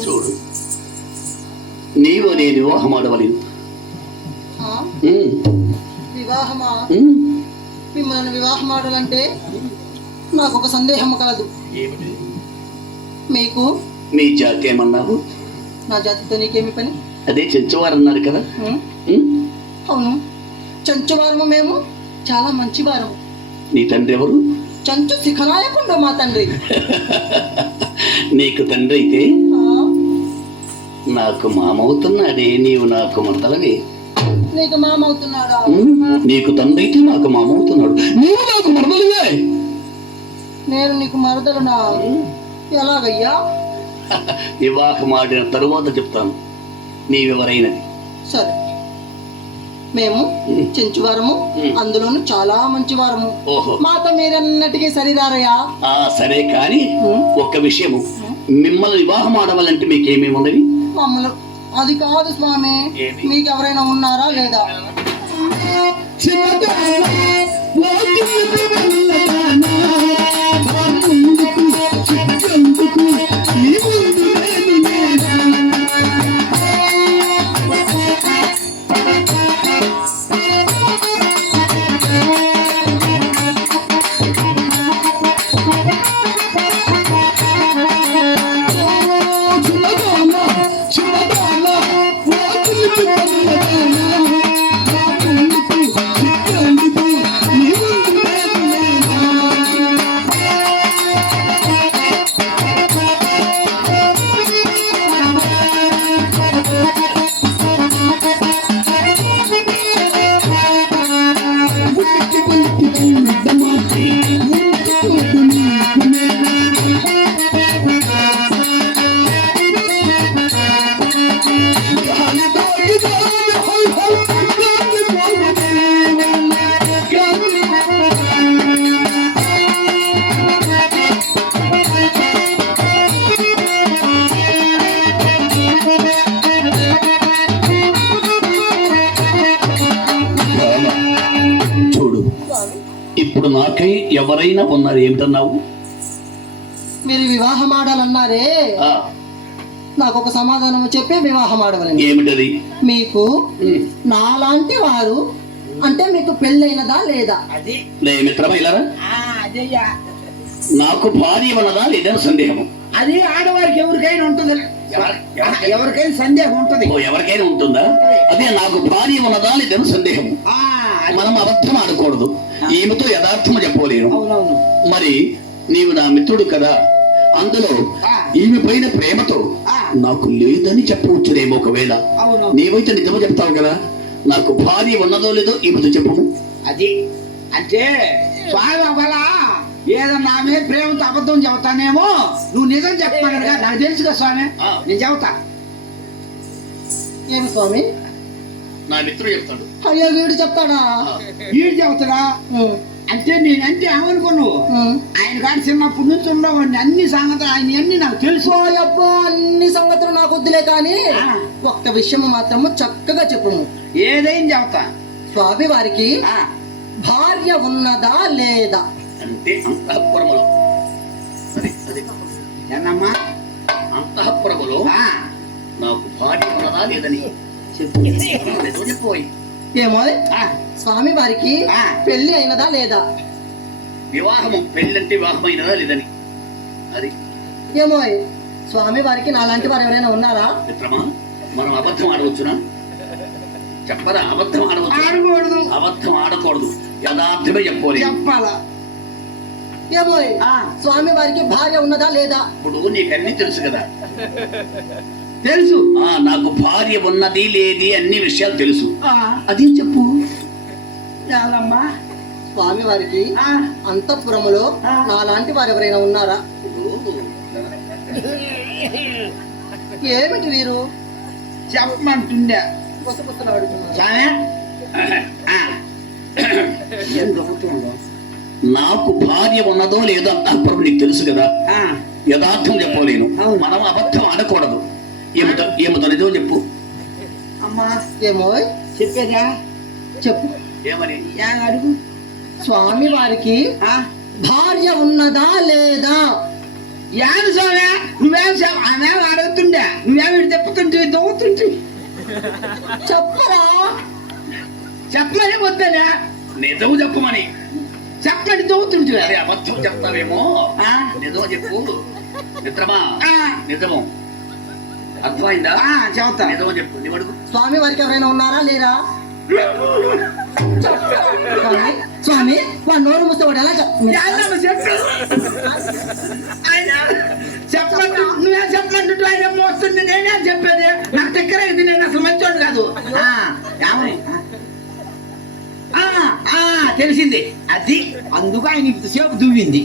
చూడు, నీవు నేను వివాహం ఆడవలేదు. వివాహమా? మిమ్మల్ని వివాహం ఆడాలంటే నాకు ఒక సందేహం కలదు. మీకు మీ జాతి ఏమన్నావు? నా జాతితో నీకేమి పని? అదే చెంచువారు అన్నారు కదా. అవును, చెంచువారము. మేము చాలా మంచి వారము. నీ తండ్రి ఎవరు? చెంచు శిఖనాయకుండా మా తండ్రి. నీకు తండ్రి అయితే నాకు మామవుతున్నాడే, నీవు నాకు మరదలవే. నీకు మామవుతున్నాడా? నీకు తండ్రి అయితే నాకు మామవుతున్నాడు, నీవు నాకు మరదలివే. నేను నీకు మరదలునా? ఎలాగయ్యా? వివాహం ఆడిన తరువాత చెప్తాను నీవెవరైనది. సరే, మేము చెంచువారము, అందులోను చాలా మంచివారము. ఓహో. మాతో మీరన్నటికీ సరిరారయ్యా. సరే కానీ ఒక్క విషయము, మిమ్మల్ని వివాహం ఆడవాలంటే మీకేమేమి ఉన్నది? మమ్మల్ని అది కాదు స్వామి, ఏమి? మీకు ఎవరైనా ఉన్నారా లేదా? చూడు, ఇప్పుడు నాకై ఎవరైనా ఉన్నారు ఏమిటన్నావు? మీరు వివాహం ఆడాలన్నారే, ఆ, నాకు ఒక సమాధానం చెప్పి వివాహం ఆడవలని. ఏమిటది? మీకు నాలాంటి వారు అంటే మీకు పెళ్ళైనదా లేదా? అది లే మిత్రమా, ఇలారా. అదేయ్యా, నాకు భార్య ఉన్నదా లేదని సందేహము. అది ఆడవారికి ఎవరికైనా ఉంటుంది, ఎవరికైనా సందేహం ఉంటది. ఓ, ఎవరికైనా ఉంటుందా? అదే నాకు భార్య ఉన్నదా లేదని సందేహము. మనం అబద్ధం ఆడకూడదు, ఈమెతో యథార్థము చెప్పలేను. అవునవును. మరి నీవు నా మిత్రుడు కదా, అందులో ఈమె పైన ప్రేమతో నాకు లేదని చెప్పవచ్చునేమో. ఒకవేళ అవును. నీవైతే నిజమో చెప్తావు కదా, నాకు భార్య ఉన్నదో లేదో ఈమెతో చెప్పము. అది అంటే స్వామి ఒకవేళ ఏదన్నా ఆమె ప్రేమతో అబద్ధం చెబుతానేమో, నువ్వు నిజం చెప్తాను కదా, నాకు తెలుసు కదా స్వామి, నేను చెబుతా. ఏమి స్వామి? నా మిత్రుడు చెప్తాడు. అయ్యో వీడు చెప్తాడా? వీడు చెబుతాడా? అంటే నేనంటే ఏమనుకోను, ఆయన కాదు చిన్నప్పటి నుంచి ఉండవండి అన్ని సంగతులు, ఆయన అన్ని నాకు తెలుసు. అబ్బో అన్ని సంగతులు నాకు వద్దులే కానీ ఒక్క విషయం మాత్రము చక్కగా చెప్పు. ఏదైనా చెబుతా. స్వామి వారికి భార్య ఉన్నదా లేదా? అంటే అంతఃపురములో, ఏనమ్మా అంతఃపురములో నాకు భార్య ఉన్నదా లేదని చెప్పు. నిజం చెప్పబోయి. ఏమో స్వామి వారికి పెళ్లి అయినదా లేదా? వివాహము, పెళ్ళంటే వివాహమైనదా లేదని. అది ఏమో స్వామి వారికి నాలాంటి వారు ఎవరైనా ఉన్నారా? మిత్రమా, మనం అబద్ధం ఆడవచ్చునా? చెప్పరా, అబద్ధం ఆడవచ్చు? ఆడకూడదు. అబద్ధం ఆడకూడదు, యథార్థమే చెప్పాలి. చెప్పాలా? ఏమో స్వామి వారికి భార్య ఉన్నదా లేదా? ఇప్పుడు నీకన్నీ తెలుసు కదా. తెలుసు. నాకు భార్య ఉన్నది లేది అన్ని విషయాలు తెలుసు. అది చెప్పు. చాలమ్మా. స్వామి వారికి అంతఃపురములో నాలాంటి వారు ఎవరైనా ఉన్నారా? ఏమిటి వీరు చెప్పమంటుండే పుస్తపుస్తలు అడుగుతున్నారు. నాకు భార్య ఉన్నదో లేదో అంతఃపురం నీకు తెలుసు కదా, యథార్థం చెప్పలేను. మనం అబద్ధం ఆడకూడదు. ఏమిటో నిజం చెప్పు. అమ్మా ఏమో చెప్పేదా? చెప్పు. ఏమని? అడుగు. స్వామి వారికి భార్య ఉన్నదా లేదా? యాను స్వామి, నువ్వేం ఆమె అడుగుతుండే, నువ్వేమి చెప్పుతుంటే దొవుతుంటే చెప్పరా? చెప్పమని వద్దనే నిజం చెప్పమని. చెప్పండి దొవుతుంటే. అరే అబద్ధం చెప్తావేమో, నిజం చెప్పు మిత్రమా. నిజము అర్థమైందా? చెబుతా. నిజం చెప్పు. నీ అడుగు. స్వామి వారికి ఎవరైనా ఉన్నారా లేరా? స్వామి వాడు నోరు మూసేవాడు ఎలా చెప్పండి, నువ్వే చెప్పండి. ఆయన మోస్తుంది, నేనే చెప్పేది. నాకు దగ్గర ఇది, నేను అసలు మంచోడు కాదు. తెలిసింది. అది అందుకు ఆయన ఇంతసేపు దువ్వింది.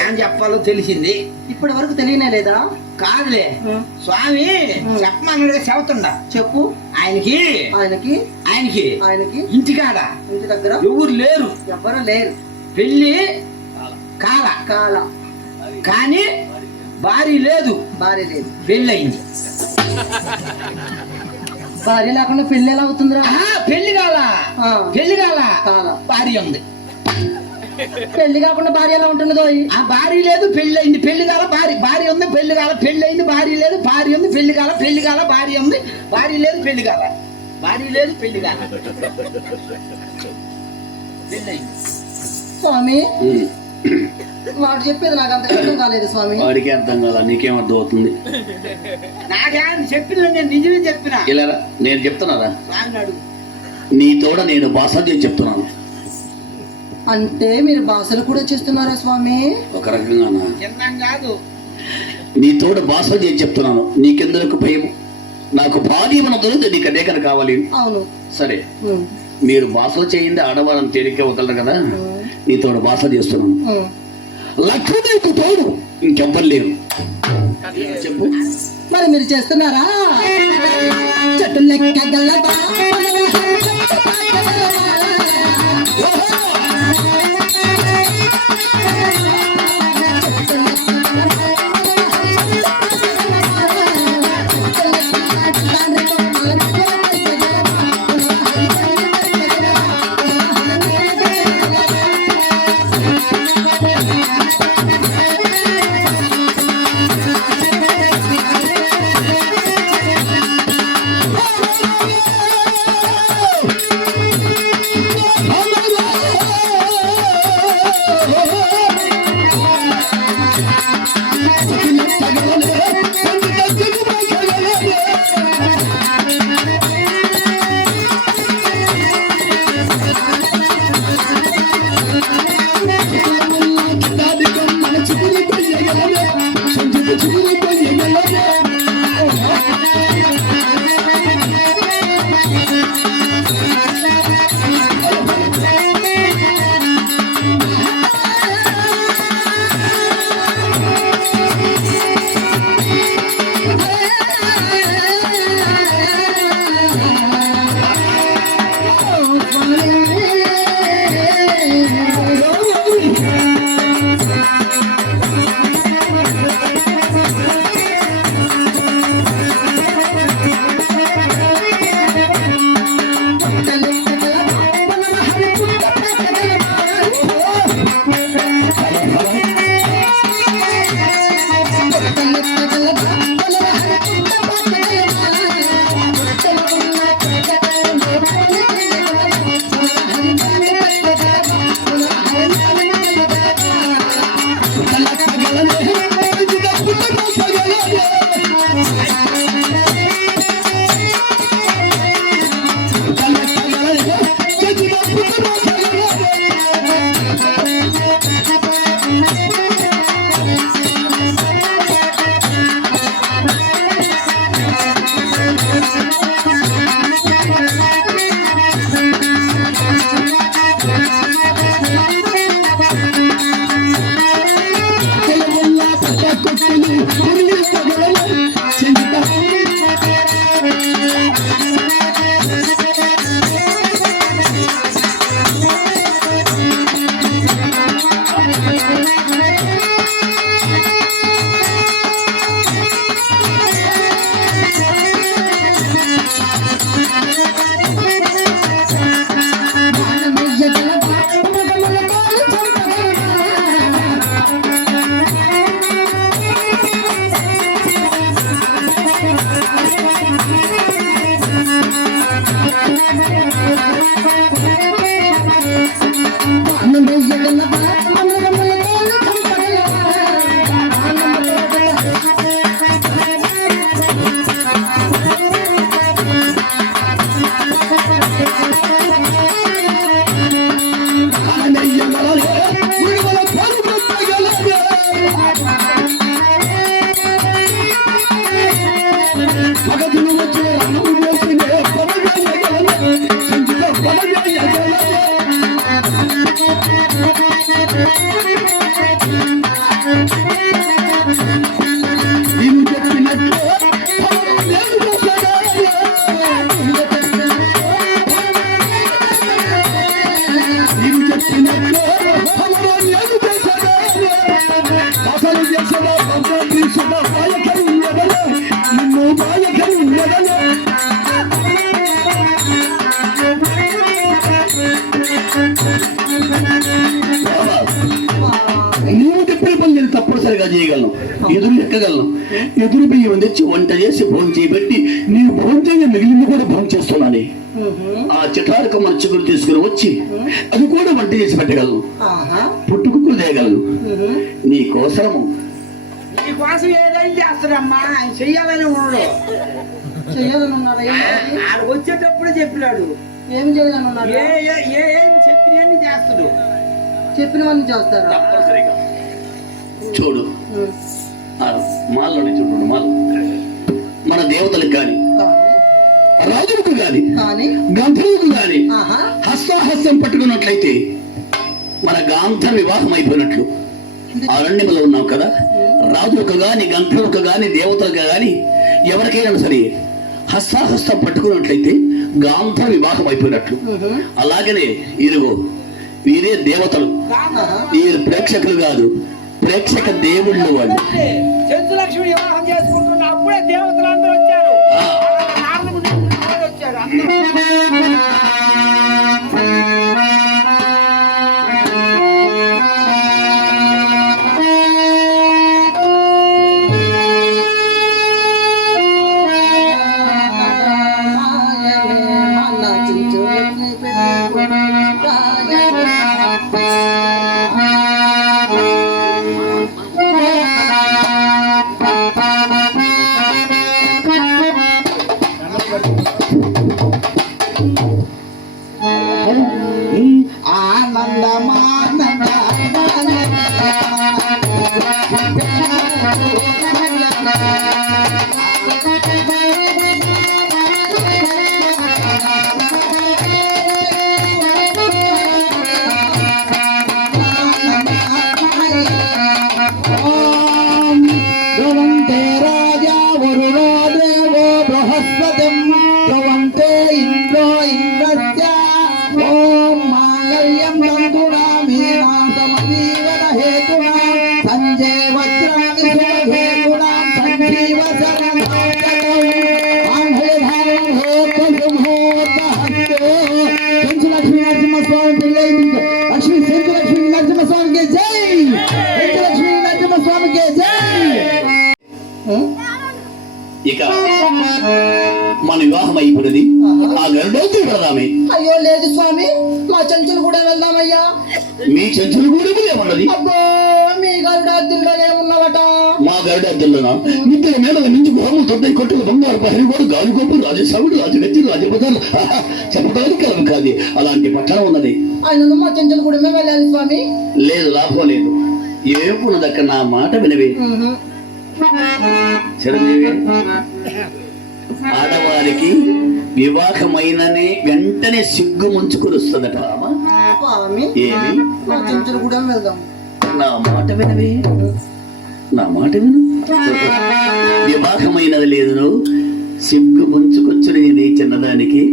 ఏం చెప్పాలో తెలిసింది. ఇప్పటి వరకు తెలియనే లేదా? కాదులే స్వామి చెప్పమన్నాడుగా చెబుతుండా చెప్పు. ఆయనకి ఆయనకి ఆయనకి ఆయనకి ఇంటికాడ ఇంటి దగ్గర ఎవరు లేరు, ఎవ్వరూ లేరు. పెళ్ళి కాల కాల కానీ భార్య లేదు, భార్య లేదు. పెళ్ళయింది. భార్య లేకుండా పెళ్లి ఎలా అవుతుందిరా? పెళ్లి కాల ఆ. పెళ్లి కాల కాల. భార్య ఉంది. పెళ్లి కాకుండా భార్య ఎలా ఉంటున్నదో? ఆ భార్య లేదు, పెళ్లి అయింది. పెళ్లి కాల భార్య ఉంది, పెళ్లి కాల పెళ్లి అయింది. భార్య లేదు, భార్య ఉంది, పెళ్లి కాల భార్య ఉంది. భార్య లేదు, పెళ్లి కాల భార్య లేదు, పెళ్లి కాల పెళ్లి అయింది. స్వామి వాడు చెప్పేది నాకు అంత అర్థం కాలేదు స్వామి. వాడికి అర్థం కాల, నీకేం అర్థం అవుతుంది? నాకేం చెప్పిన, నేను నిజమే చెప్పిన. ఇలా నేను చెప్తున్నారా? స్వామిని అడుగు. నీ తోడ నేను భాష చెప్తున్నాను. అంటే మీరు భాషలు కూడా చేస్తున్నారా స్వామి? ఒక రకంగానా? చిన్నం కాదు, నీ తోడ భాష చెప్తున్నాను. నీకెందుకు భయం? నాకు భార్య మన దొరికితే నీకు అదే కనుక కావాలి. అవును. సరే, ఉమ్, మీరు భాషలు చేయింది ఆడవాళ్ళని తేలికే వదలరు కదా. నీ తోడు భాష చేస్తున్నాను. ఉమ్. లక్ష్మీదేవికి తోడు ఇంకెవ్వరు లేరు. చెప్పు. మరి మీరు చేస్తున్నారా? చెట్టు లెక్కగలదా? నేను తప్పనిసరిగా చేయగలను. ఎదురు ఎక్కగలను. ఎదురు బియ్యం తెచ్చి వంట చేసి భోజనం చేయబెట్టి నీవు భోజనంగా మిగిలింది కూడా భోజనం చేస్తున్నాను. ఆ చిటారకమ్మ చిగురు తీసుకుని వచ్చి అది కూడా వంట చేసి పెట్టగలను. పుట్టుకులు తేయగలను. నీ కోసము నీకోసం ఏదైనా చేస్తాడమ్మా. ఆయన చెయ్యాలని ఉండడు. ఆడు వచ్చేటప్పుడు చెప్పినాడు ఏం చేయాలన్నారు? ఏం చెప్పినవన్నీ చేస్తాడు. చెప్పినవన్నీ చేస్తారా? తప్పనిసరిగా చూడు. మాల్లోనే చూడు. మాల్ మన దేవతలకు కానీ రాజులకు గాని గంధర్వులకు గాని హస్తాహస్తం పట్టుకున్నట్లయితే మన గాంధర్ వివాహం అయిపోయినట్లు. అరణ్యంలో ఉన్నాం కదా, రాజులకు గాని గంధర్వులకు గాని దేవతలకు గాని ఎవరికైనా సరే హస్తాహస్తం పట్టుకున్నట్లయితే గాంధర్ వివాహం అయిపోయినట్లు. అలాగనే ఇరుగు వీరే దేవతలు, వీరు ప్రేక్షకులు కాదు, ప్రేక్షక దేవుళ్ళు వాళ్ళు. చెంచులక్ష్మి వివాహం చేసుకుంటున్న అప్పుడే దేవతలు అందరూ వచ్చారు. ఇక మన వివాహం అయిపోయింది. ఆ గరుడోకి వెళదామే. అయ్యో లేదు స్వామి, మా చెంచులు కూడా వెళ్దామయ్యా. మీ చెంచులు కూడా ఏమన్నది? అబ్బో మీ గరుడాద్దుల్లో ఏమున్నావట? మా గరుడాద్దుల్లోనా? మిద్దెల మేడల మించి గృహము తొట్టై కొట్టుకు బంగారు పహరిగోడు గాలిగోపు రాజసావుడు రాజగత్తి రాజపదాలు చెప్పడానికి కలవు కాదు. అలాంటి పట్టణం ఉన్నది. ఆయన మా చెంచులు కూడా మేము వెళ్ళాలి స్వామి. లేదు, లాభం లేదు. ఏపున్నదక్క నా మాట వినవే. చిరంజీవి, ఆడవారికి వివాహమైననే వెంటనే సిగ్గు ముంచుకుని వస్తుందట. ఏమి? నా మాట వినవే, నా మాట విను. వివాహమైనది లేదు, సిగ్గు ముంచుకొచ్చుడు నీ చిన్నదానికి.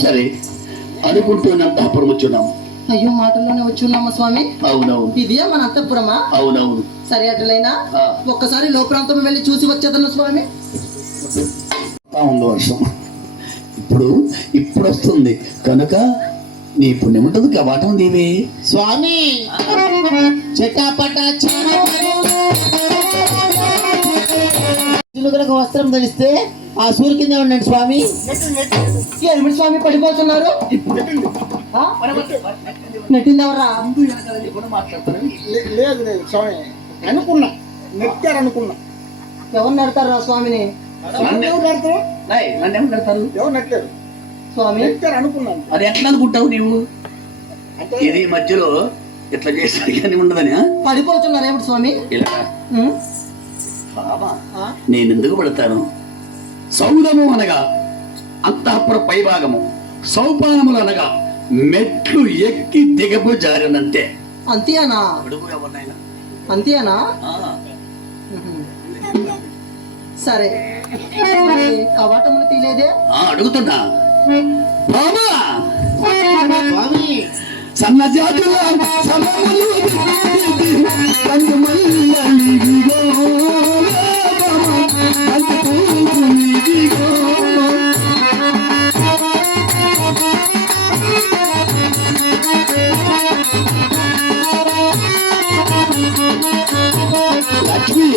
సరే అనుకుంటూనే అంతఃపురం వచ్చున్నాం. అయ్యో మాటల్లోనే వచ్చున్నామా స్వామి? అవునవును, ఇదే మన అంతఃపురమా? అవునవును. సరే అట్లయినా ఆ. ఒక్కసారి లో ప్రాంతం వెళ్ళి చూసి వచ్చేదను స్వామి. ఉంది వర్షం ఇప్పుడు వస్తుంది కనుక నీ పుణ్యం ఉంటుంది కవాటం దీవి. స్వామి చెటాపట చిలుకలకు వస్త్రం ధరిస్తే ఆ సూర్య కింద ఉండండి స్వామి. ఏమిటి స్వామి పడిపోతున్నారు? ఆ? నెట్టిందెవరా? లేదు లేదు స్వామి, అనుకున్నా నెట్టారు అనుకున్నా. ఎవరు నడతారు ఆ స్వామిని? స్వామి ఎవరు నడతారు? నన్ను ఏమని పెడతారు? ఎవరు నెట్టారు? స్వామి నెట్టారు అనుకున్నాను. అది ఎట్లా అనుకుంటావు నీవు? అంటే ఇది మధ్యలో ఇట్లా చేసరికి అని ఉండదని పడిపోతున్నారు ఏమిటి స్వామి? ఇలా ఉం? బాబా నేను ఎందుకు పడతాను? సౌదము అనగా అంతఃపుర పైభాగము, సౌపానములు అనగా మెట్లు ఎక్కి దిగపు జారినంతే. అంతేనా? అడుగు ఎవరినైనా. అంతేనా? ఆ, సరే మరి కవాటములు తీలేదే? అడుగుతున్నా బాబా. స్వామి సన్న జాతుల సమములు కన్ను మల్లలిగిగో, కన్ను పూకునిగిగో. లక్ష్మి,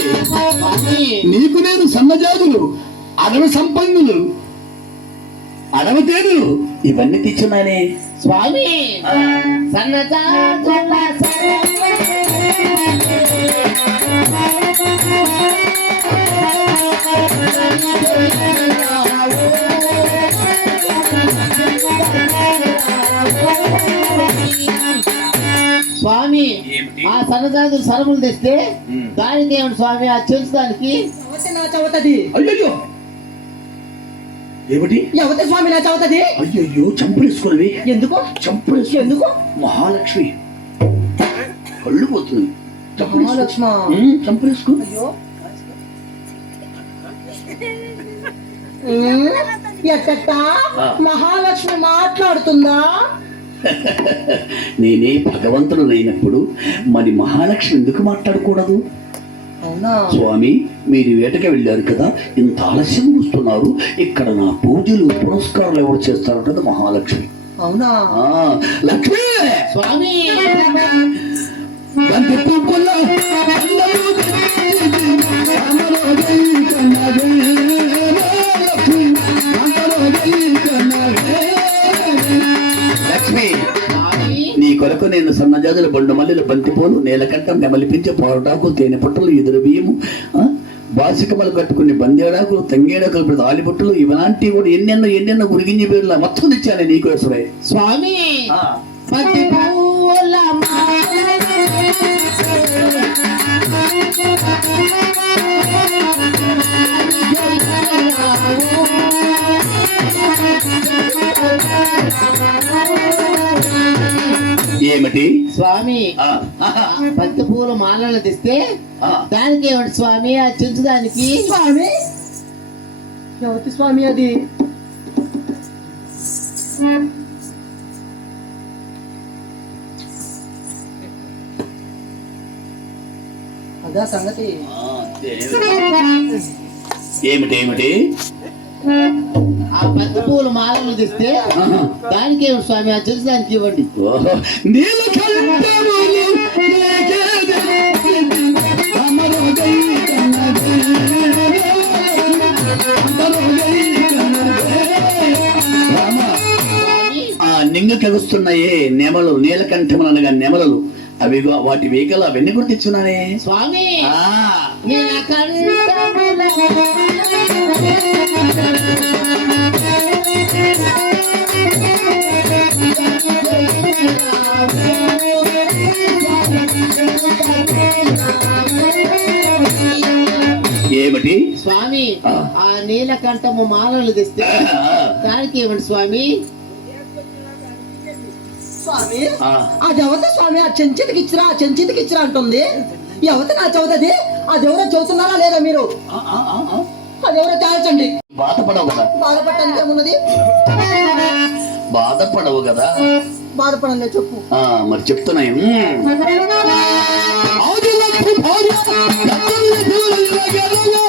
నీకు నేను సన్నజాతులు, అడవి సంపన్నులు, అడవి తేనెలు ఇవన్నీ తెచ్చున్నానే. స్వామి సన్నజాతుల స్వామి ఆ సన్నజాతులు సరములు తెస్తే దానికి ఏమిటి స్వామి? ఆ చెంచడానికి నా చవతది. అయ్యయ్యో ఏమిటి? ఎవతే స్వామి నా చవతది? అయ్యయ్యో చంపలేసుకున్నవి. ఎందుకు? చంపలేసు. ఎందుకు? మహాలక్ష్మి కళ్ళు పోతుంది. మహాలక్ష్మ. చంపలేసుకో. అయ్యో ఎట్టా మహాలక్ష్మి మాట్లాడుతుందా? నేనే భగవంతుడు అయినప్పుడు మరి మహాలక్ష్మి ఎందుకు మాట్లాడకూడదు? అవునా స్వామి, మీరు వేటకి వెళ్ళారు కదా, ఇంత ఆలస్యం వస్తున్నారు. ఇక్కడ నా పూజలు పురస్కారాలు ఎవరు చేస్తారంటే మహాలక్ష్మి. అవునా? ఆ, లక్ష్మి స్వామి గంటి పువ్వుల అల్లలు కన్నరోగై కన్నదే, లక్ష్మి కన్నరోగై కన్నదే. లక్ష్మి, నీ కొరకు నేను సన్నజాజుల బండు మల్లెలు బంతిపోలు నేలకంఠం నెమలిపించే పొరటాకు తేనె పట్టులు ఎదురు బియ్యము బాసికమలు కట్టుకుని బందేడాకులు తంగేడాకులు ఆలిబొట్టులు ఇవలాంటివి కూడా ఎన్నెన్నో గురిగించి పేర్ల మొత్తం తెచ్చాను నీకోసమే. స్వామి పత్తి పూల ఏమిటి స్వామి పత్తి పూల మాలలు తెస్తే దానికి ఏమిటి స్వామి? ఆ చెంచడానికి స్వామి ఎవతి స్వామి అది? అదా సంగతి. ఏమిటి? ఆ పత్తి పూల మాలలు తెస్తే దానికి ఏమిటి స్వామి? ఆ చెంచడానికి ఇవ్వండి. నింగ కలుస్తున్నాయే నెమలు, నీలకంఠములు అనగా నెమలలు, అవి వాటి వేగలు అవన్నీ కూడా తెచ్చున్నానే స్వామి. ఏమిటి స్వామి? ఆ నీలకంఠము మాలలు తెస్తే దానికి ఏమిటి స్వామి? స్వామి ఆ. అది ఎవరితో స్వామి? ఆ చెంచితికి ఇచ్చిరా అంటుంది. ఎవరితో నా చదువుతుంది? అది ఎవరో చదువుతున్నారా లేదా మీరు? అది ఎవరో తేల్చండి. బాధపడవు కదా? బాధపడటానికి ఏమున్నది? బాధపడవు కదా? బాధపడండి, చెప్పు. మరి చెప్తున్నాయి. ఆదిలక్ష్మి భార్య గంగమ్మ దేవులయ్య గెలవే.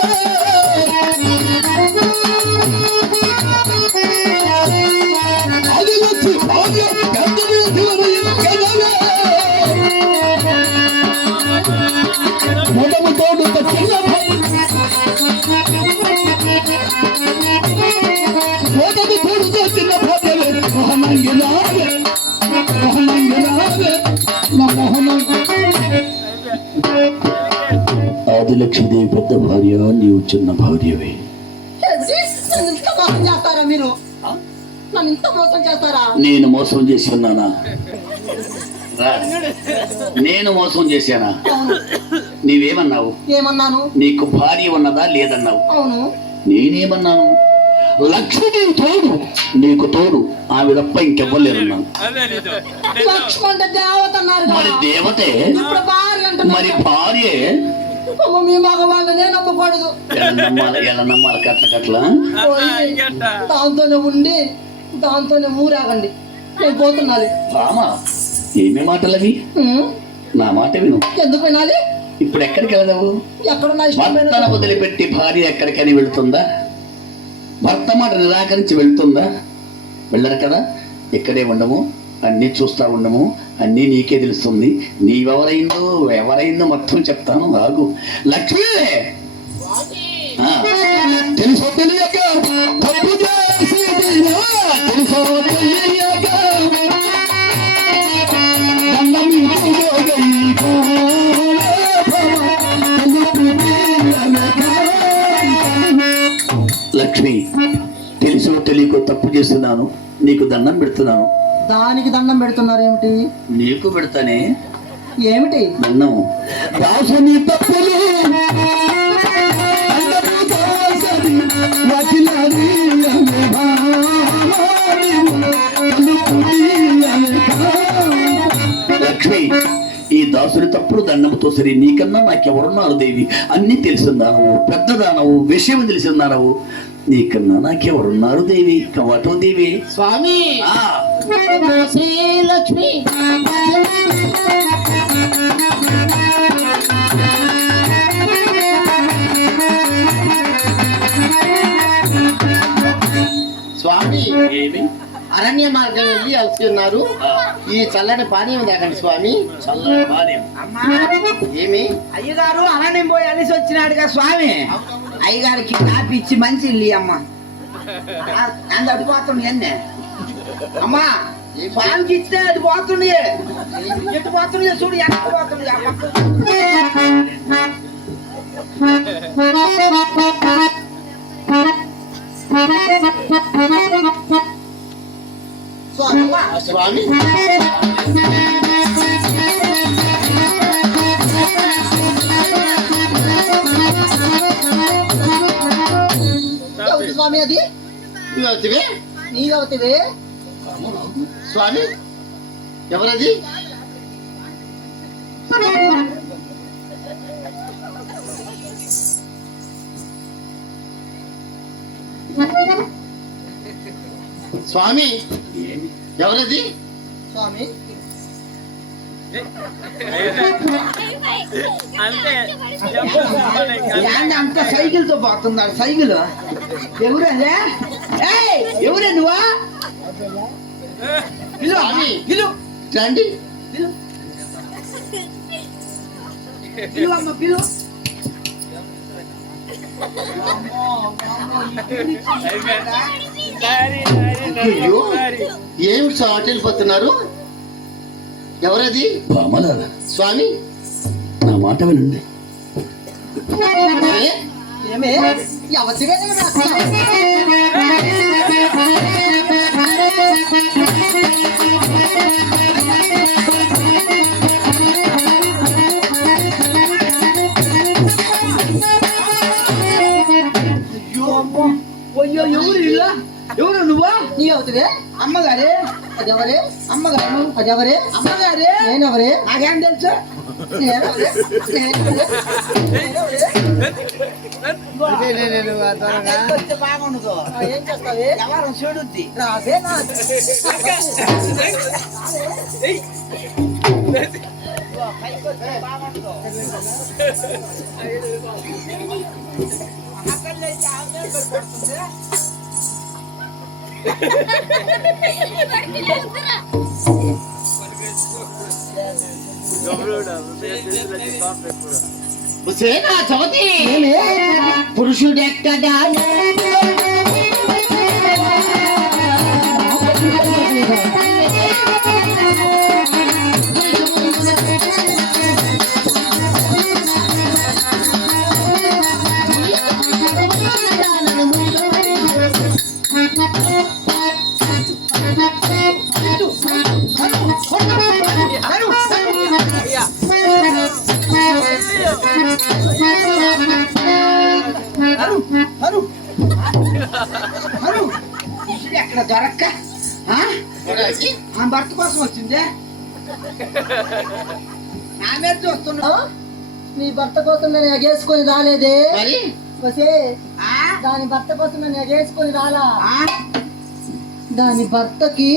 ఆదిలక్ష్మి భార్య గంగమ్మ దేవులయ్య గెలవే. మొదము తోడు చిన్న మొదటి తోడుతో చిన్న భార్యవే. మోహనంగినావే నా మోహనం. ఆదిలక్ష్మీదేవి పెద్ద భార్య, నీవు చిన్న భార్యవే. ఏమిటి? నన్ను ఇంత మోసం చేస్తారా మీరు? నన్ను ఇంత మోసం చేస్తారా? నేను మోసం చేసి ఉన్నానా? నేను మోసం చేశానా? నీవేమన్నావు? ఏమన్నాను? నీకు భార్య ఉన్నదా లేదన్నావు. అవును. నేనేమన్నాను? లక్ష్మి తోడు, నీకు తోడు, ఆమె తప్ప ఇంకెవ్వలేరున్నాను. లక్ష్మణ అంటే దేవత అన్నారు మరి కదా. దేవతే, ఇప్పుడు భార్య అంటున్నారు. మరి భార్యే. అమ్మ, మీ మగవాళ్ళనే నమ్మకూడదు. ఎలా నమ్మాలి? కట్ల పోయి దాంతోనే ఉండి దాంతోనే ఊరాగండి. నేను పోతున్నాను. రామా, ఏమి మాటలవి? నా మాట విను. ఎందుకు వినాలి? ఇప్పుడు ఎక్కడికి వెళదావు? ఎక్కడున్నా ఇష్టమైన భర్తను వదిలిపెట్టి భార్య ఎక్కడికని వెళుతుందా? భర్త మాట నిరాకరించి వెళ్తుందా? వెళ్ళరు కదా. ఇక్కడే ఉండము, అన్నీ చూస్తా ఉండము, అన్నీ నీకే తెలుస్తుంది. ఎవరైందో మొత్తం చెప్తాను. ఆగు. లక్ష్మి, తెలుసో తెలియక తప్పు చేసేదిరా, తెలుసో తెలియక దండం ఇవ్వగలిగా. లక్ష్మి, తెలుసో తెలియకో తప్పు చేస్తున్నాను, నీకు దండం పెడుతున్నాను. దానికి దండం పెడుతున్నారు ఏమిటి? నీకు పెడతానే. ఏమిటి దండం? దాసుని తప్పులు లక్ష్మి, ఈ దాసుని తప్పుడు దండంతో సరి నీకన్నా నాకెవరున్నారు దేవి? అన్ని తెలిసిందానవు, పెద్దదానవు, విషయం తెలిసిందానవు. నీకన్నా నాకెవరున్నారు దేవి? కవాటం దేవి. స్వామి శ్రీలక్ష్మి స్వామి అరణ్య మార్గం వెళ్ళి వెళ్తున్నారు. ఈ చల్లటి పానీయం తాగండి స్వామి. చల్లటి పానీయం. ఏమి అయ్యగారు అరణ్యం పోయి అలిసి వచ్చినాడుగా స్వామి. అయ్యగారికి కాపీ ఇచ్చి మంచి ఇల్లు అమ్మ అంత అడిపోతుంది ఎన్నే అమ్మా. స్వామికి ఇస్తే అది పోతుంది. ఎటు పోతుంది చూడు, ఎక్కడ పోతుంది. స్వామి స్వామి అది నీ అవుతుంది. స్వామి ఎవరది? స్వామి ఎవరది? స్వామి అంత సైకిల్ తో పోతున్నాడు. సైకిల్ ఎవరే? ఎవరే నువ్వా? పిలు రండి. పిలు అమ్మ పిలు. అయ్యో, ఏమి సాటి వెళ్ళిపోతున్నారు? ఎవరది? బామలారా, స్వామి నా మాట వినండి. ఏమే ఎవరివే అయ్యో ఎవరు ఇలా ఎవరు నువ్వు? నీ అవుతుంది. అమ్మగారే. అది ఎవరే? అమ్మగారు. అది ఎవరే? అమ్మగారే. నేనెవరే? నాకేం తెలుసు? నేనెవరే? నేనెవరే? వస్తే బాగుండదు. ఏం చేస్తావే? ఎవరు చూడుద్ది. రావే నా పైకి వస్తే బాగుండదు. అక్కడైతే ఆమె పడుతుంది. హుసేనా చవతి పురుషుడెక్కడా ఎక్కడ దొరక్క భర్త కోసం వచ్చిందే నా మీద చూస్తున్నా. నీ భర్త కోసం నేను ఎగేసుకొని రాలేదే. మరి వసే దాని భర్త కోసం నేను ఎగేసుకొని రాలా. దాని భర్తకి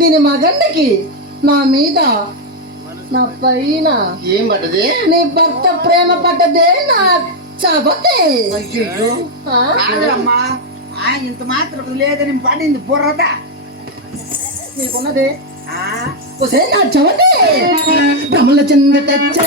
దీని మగండకి నా మీద నా పైన ఏం పడ్డది? నీ భర్త ప్రేమ పడ్డదే నా చబతే. కాదమ్మా ఆయన ఇంత మాత్రం లేదని పడింది బుర్రద నీకున్నదే. వసే నా చబతే బ్రహ్మల చంద్ర తెచ్చ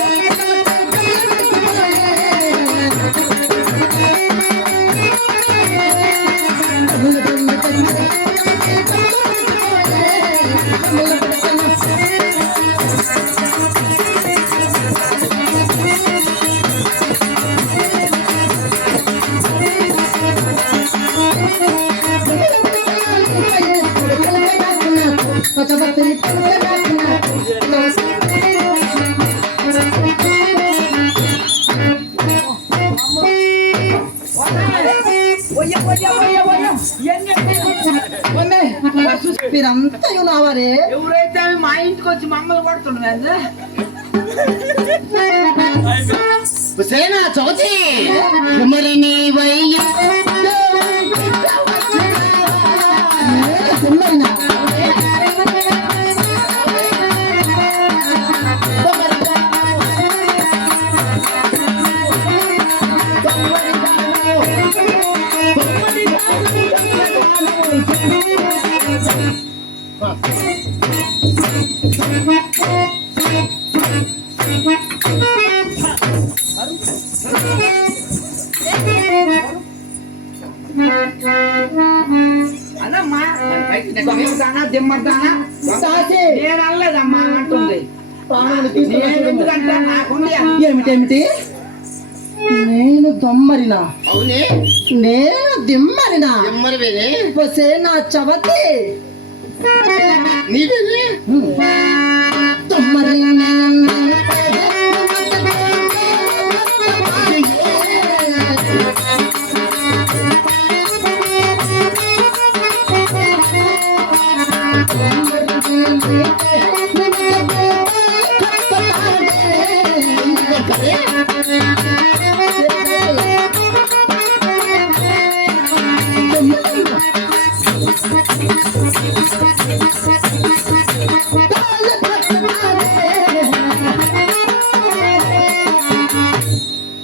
మీరంతా నావారే. ఎవరైతే మా ఇంటికి వచ్చి మమ్మల్ని కొడుతుండే హుసేనా చౌతి మరి నీ వయ్య అదమ్మా దిమ్మదానా నేను అనలేదమ్మా అంటుంది. ఎందుకంటే నాకుంది. ఏమిటేమిటి? నేను దొమ్మరినా? నేను దిమ్మరినా? వసే నా చవతి దొమ్మరి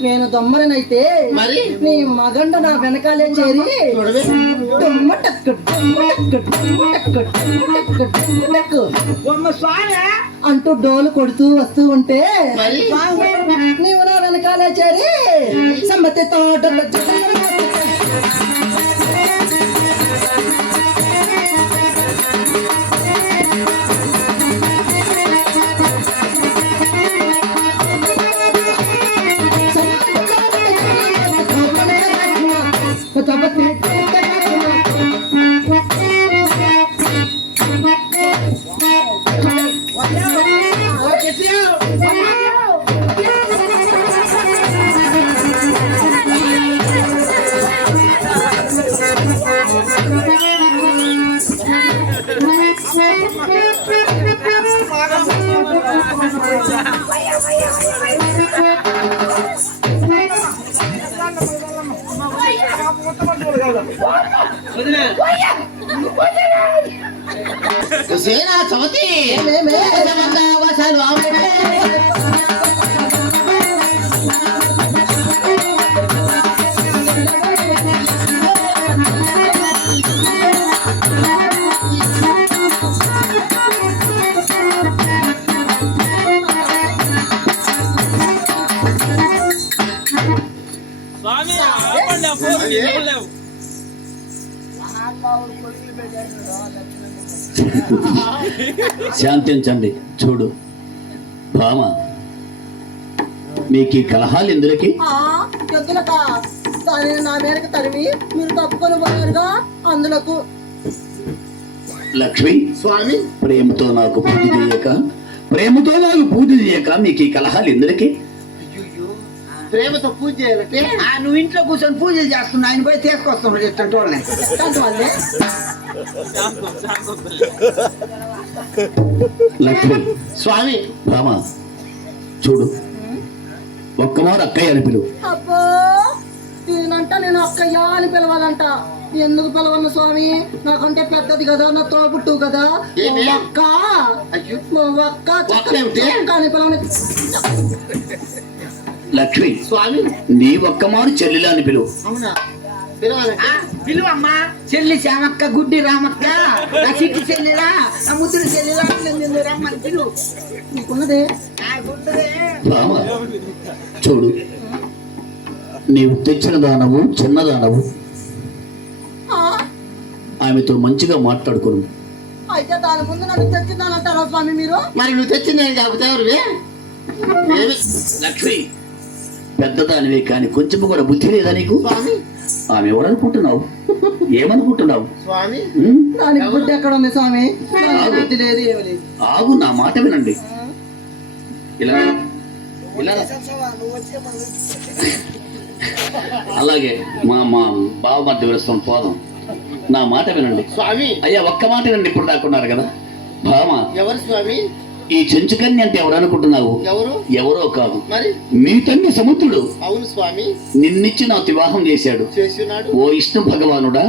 నేను దొమ్మరనైతే మరి నీ మగండ నా వెనకాలే చేరి దొమ్మ టక్కు దొమ్మ టక్కు దొమ్మ టక్కు దొమ్మ టక్కు దొమ్మ టక్కు అంటూ డోలు కొడుతూ వస్తూ ఉంటే నీవు నా వెనకాలే చేరి సమ్మతి తోటలో సేనా చమతి శాంతించండి. చూడు భామ, మీకు ఈ కలహాలు ఎందులకి? ఎందులకా దాని నా మేరకు తరిమి మీరు తప్పుకొని పోయారుగా అందులకు. లక్ష్మి, స్వామి ప్రేమతో నాకు పూజ చేయక మీకు ఈ కలహాలు ఎందులకి? ప్రేమతో పూజ చేయాలంటే నువ్వు ఇంట్లో కూర్చొని పూజలు చేస్తున్నా, ఆయన పోయి తీసుకొస్తున్నాడు ఇట్లాంటి వాళ్ళని. లక్ష్మి, స్వామి భామ చూడు, ఒక్కమారు అక్కయ్య అని పిలువు. అబ్బో నేనంట నేను అక్కయ్య అని పిలవాలంట. ఎందుకు పిలవను స్వామి? నాకంటే పెద్దది కదా, నా తోబుట్టు కదా. ఒక్క కానీ పిలవని. లక్ష్మి, స్వామి నీ ఒక్కమారు చెల్లెలు అని పిలువు. అవునా? పిలువమ్మా. చెల్లి శ్యామక్క, గుడ్డి రామక్క, నా చిట్టి చెల్లిరా, నా ముద్దులు చెల్లిరా, రమ్మని పిలువు. నీకున్నదే భామ చూడు, నీవు తెచ్చిన దానవు చిన్నదానవు, ఆమెతో మంచిగా మాట్లాడుకోను. అయితే దాని ముందు నన్ను తెచ్చిందానంటారా స్వామి మీరు? మరి నువ్వు తెచ్చింది కాకపోతే ఎవరు? లక్ష్మి, పెద్దదానివే కానీ కొంచెం కూడా బుద్ధి లేదా నీకు? స్వామి ఆమె ఎవరనుకుంటున్నావు? ఏమనుకుంటున్నావు? స్వామి దానికి బుద్ధి ఎక్కడ ఉంది స్వామి? బుద్ధి లేదు, ఏమి లేదు. ఆగు, నా మాట వినండి. ఇలా ఇలా అలాగే మా మా బావ మధ్య విరుస్తాం, పోదాం. నా మాట వినండి స్వామి. అయ్యా, ఒక్క మాట వినండి. ఇప్పుడు దాక్కున్నారు కదా భామ. ఎవరు స్వామి? ఈ చెంచుకన్య అంటే ఎవరు అనుకుంటున్నావు? ఎవరు? ఎవరో కాదు, మరి మీ తండ్రి సముద్రుడు. అవును స్వామి. నిన్నిచ్చి నాకు వివాహం చేశాడు. చేస్తున్నాడు. ఓ విష్ణు భగవానుడా,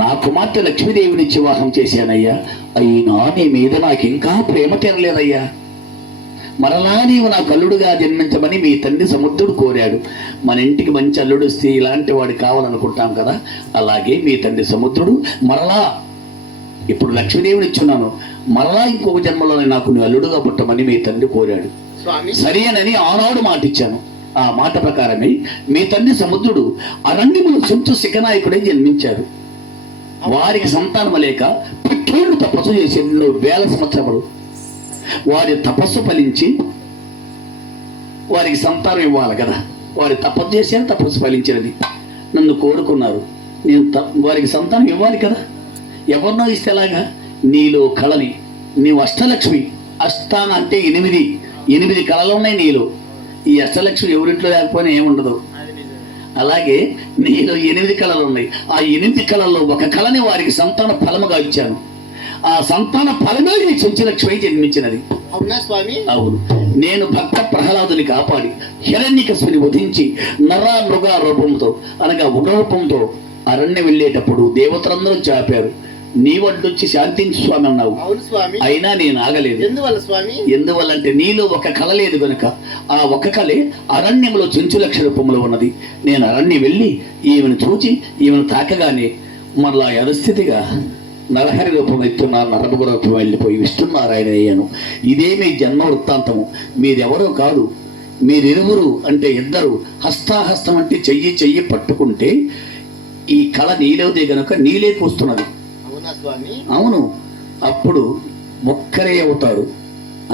నా కుమార్తె లక్ష్మీదేవినిచ్చి వివాహం చేశానయ్యా. అయినా నీ మీద నాకు ఇంకా ప్రేమ తెరలేదయ్యా. మరలా నీవు నాకు అల్లుడుగా జన్మించమని మీ తండ్రి సముద్రుడు కోరాడు. మన ఇంటికి మంచి అల్లుడు వస్తే ఇలాంటి వాడు కావాలనుకుంటాం కదా, అలాగే మీ తండ్రి సముద్రుడు మరలా ఇప్పుడు లక్ష్మీదేవిని ఇచ్చున్నాను, మరలా ఇంకొక జన్మలో నాకు నీ అల్లుడుగా పుట్టమని మీ తండ్రి కోరాడు. సరేనని ఆనాడు మాట ఇచ్చాను. ఆ మాట ప్రకారమే మీ తండ్రి సముద్రుడు అరణ్యములు చెంచు శిఖనాయకుడై జన్మించారు. వారికి సంతానం లేక పుట్టేళ్ళు తపస్సు చేసి 1000 సంవత్సరములు వారి తపస్సు ఫలించి వారికి సంతానం ఇవ్వాలి కదా. వారి తపస్సు చేసి తపస్సు ఫలించినది. నన్ను కోరుకున్నారు, నేను వారికి సంతానం ఇవ్వాలి కదా. ఎవరినో ఇస్తే ఎలాగా? నీలో కళని, నీవు అష్టలక్ష్మి. అష్టాన అంటే 8 కళలు ఉన్నాయి నీలో. ఈ అష్టలక్ష్మి ఎవరింట్లో లేకపోయినా ఏముండదు. అలాగే నీలో 8 కళలు ఉన్నాయి. ఆ 8 కళల్లో ఒక కళని వారికి సంతాన ఫలముగా ఇచ్చాను. ఆ సంతాన ఫలమే ఈ చెంచులక్ష్మి జన్మించినది. అవునా స్వామి? అవును. నేను భక్త ప్రహ్లాదుని కాపాడి హిరణ్యకశిపుని వధించి మృగ రూపంతో అనగా ఉగ్రరూపంతో అరణ్యం వెళ్ళేటప్పుడు దేవతలందరూ చాపారు. నీ వడ్డొచ్చి శాంతించు స్వామి అన్నావు. అయినా నేను ఆగలేదు. ఎందువల్ల స్వామి? ఎందువల్లంటే నీలో ఒక కళ లేదు గనుక. ఆ ఒక కళే అరణ్యంలో చెంచులక్ష రూపంలో ఉన్నది. నేను అరణ్యం వెళ్ళి ఈమెను చూచి ఈమెను తాకగానే మరలా యథస్థితిగా నరహరి రూపం ఎత్తున్నారు. నరముగు రూపం వెళ్ళిపోయి విష్ణునారాయణ అయ్యాను. ఇదే మీ జన్మ వృత్తాంతము. మీరెవరో కాదు, మీరిరువురు అంటే ఇద్దరు. హస్తాహస్తం అంటే చెయ్యి పట్టుకుంటే ఈ కళ నీలోదే గనుక నీలే కూస్తున్నది. అవును. అప్పుడు ఒక్కరే అవుతారు,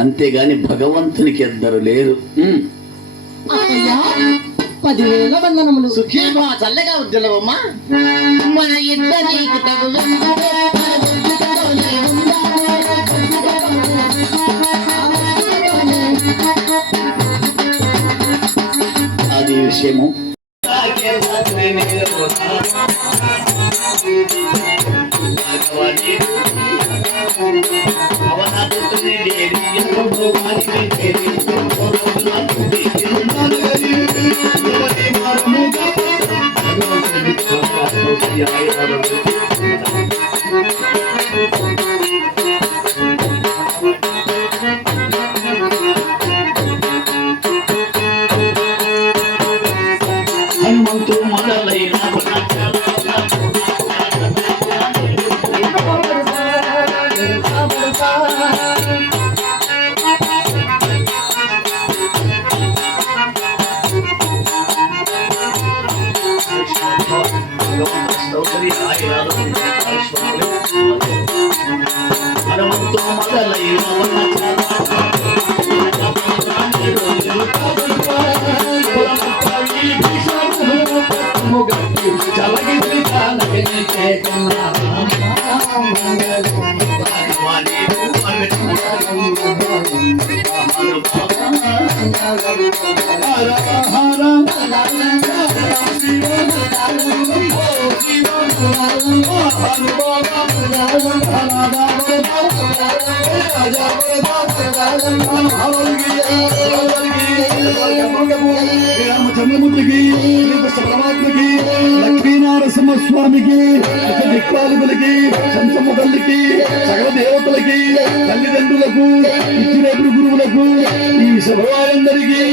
అంతేగాని భగవంతునికి ఇద్దరు లేరు. 10,000 వందనములు. సుఖీమా చల్లగా ఉద్యలమ్మా. మన ఇద్దరికి అది విషయము. హనుమంతు మొదలైన హనుమంతు మొదలైన చంద్రముఖికి పరమాత్మకి లక్ష్మీనారసింహ స్వామికి దిక్పాలకులకి శంసమ్మ తల్లికి సకల దేవతలకి తల్లిదండ్రులకు ఇచ్చినప్పుడు గురువులకు ఈ సభవారందరికీ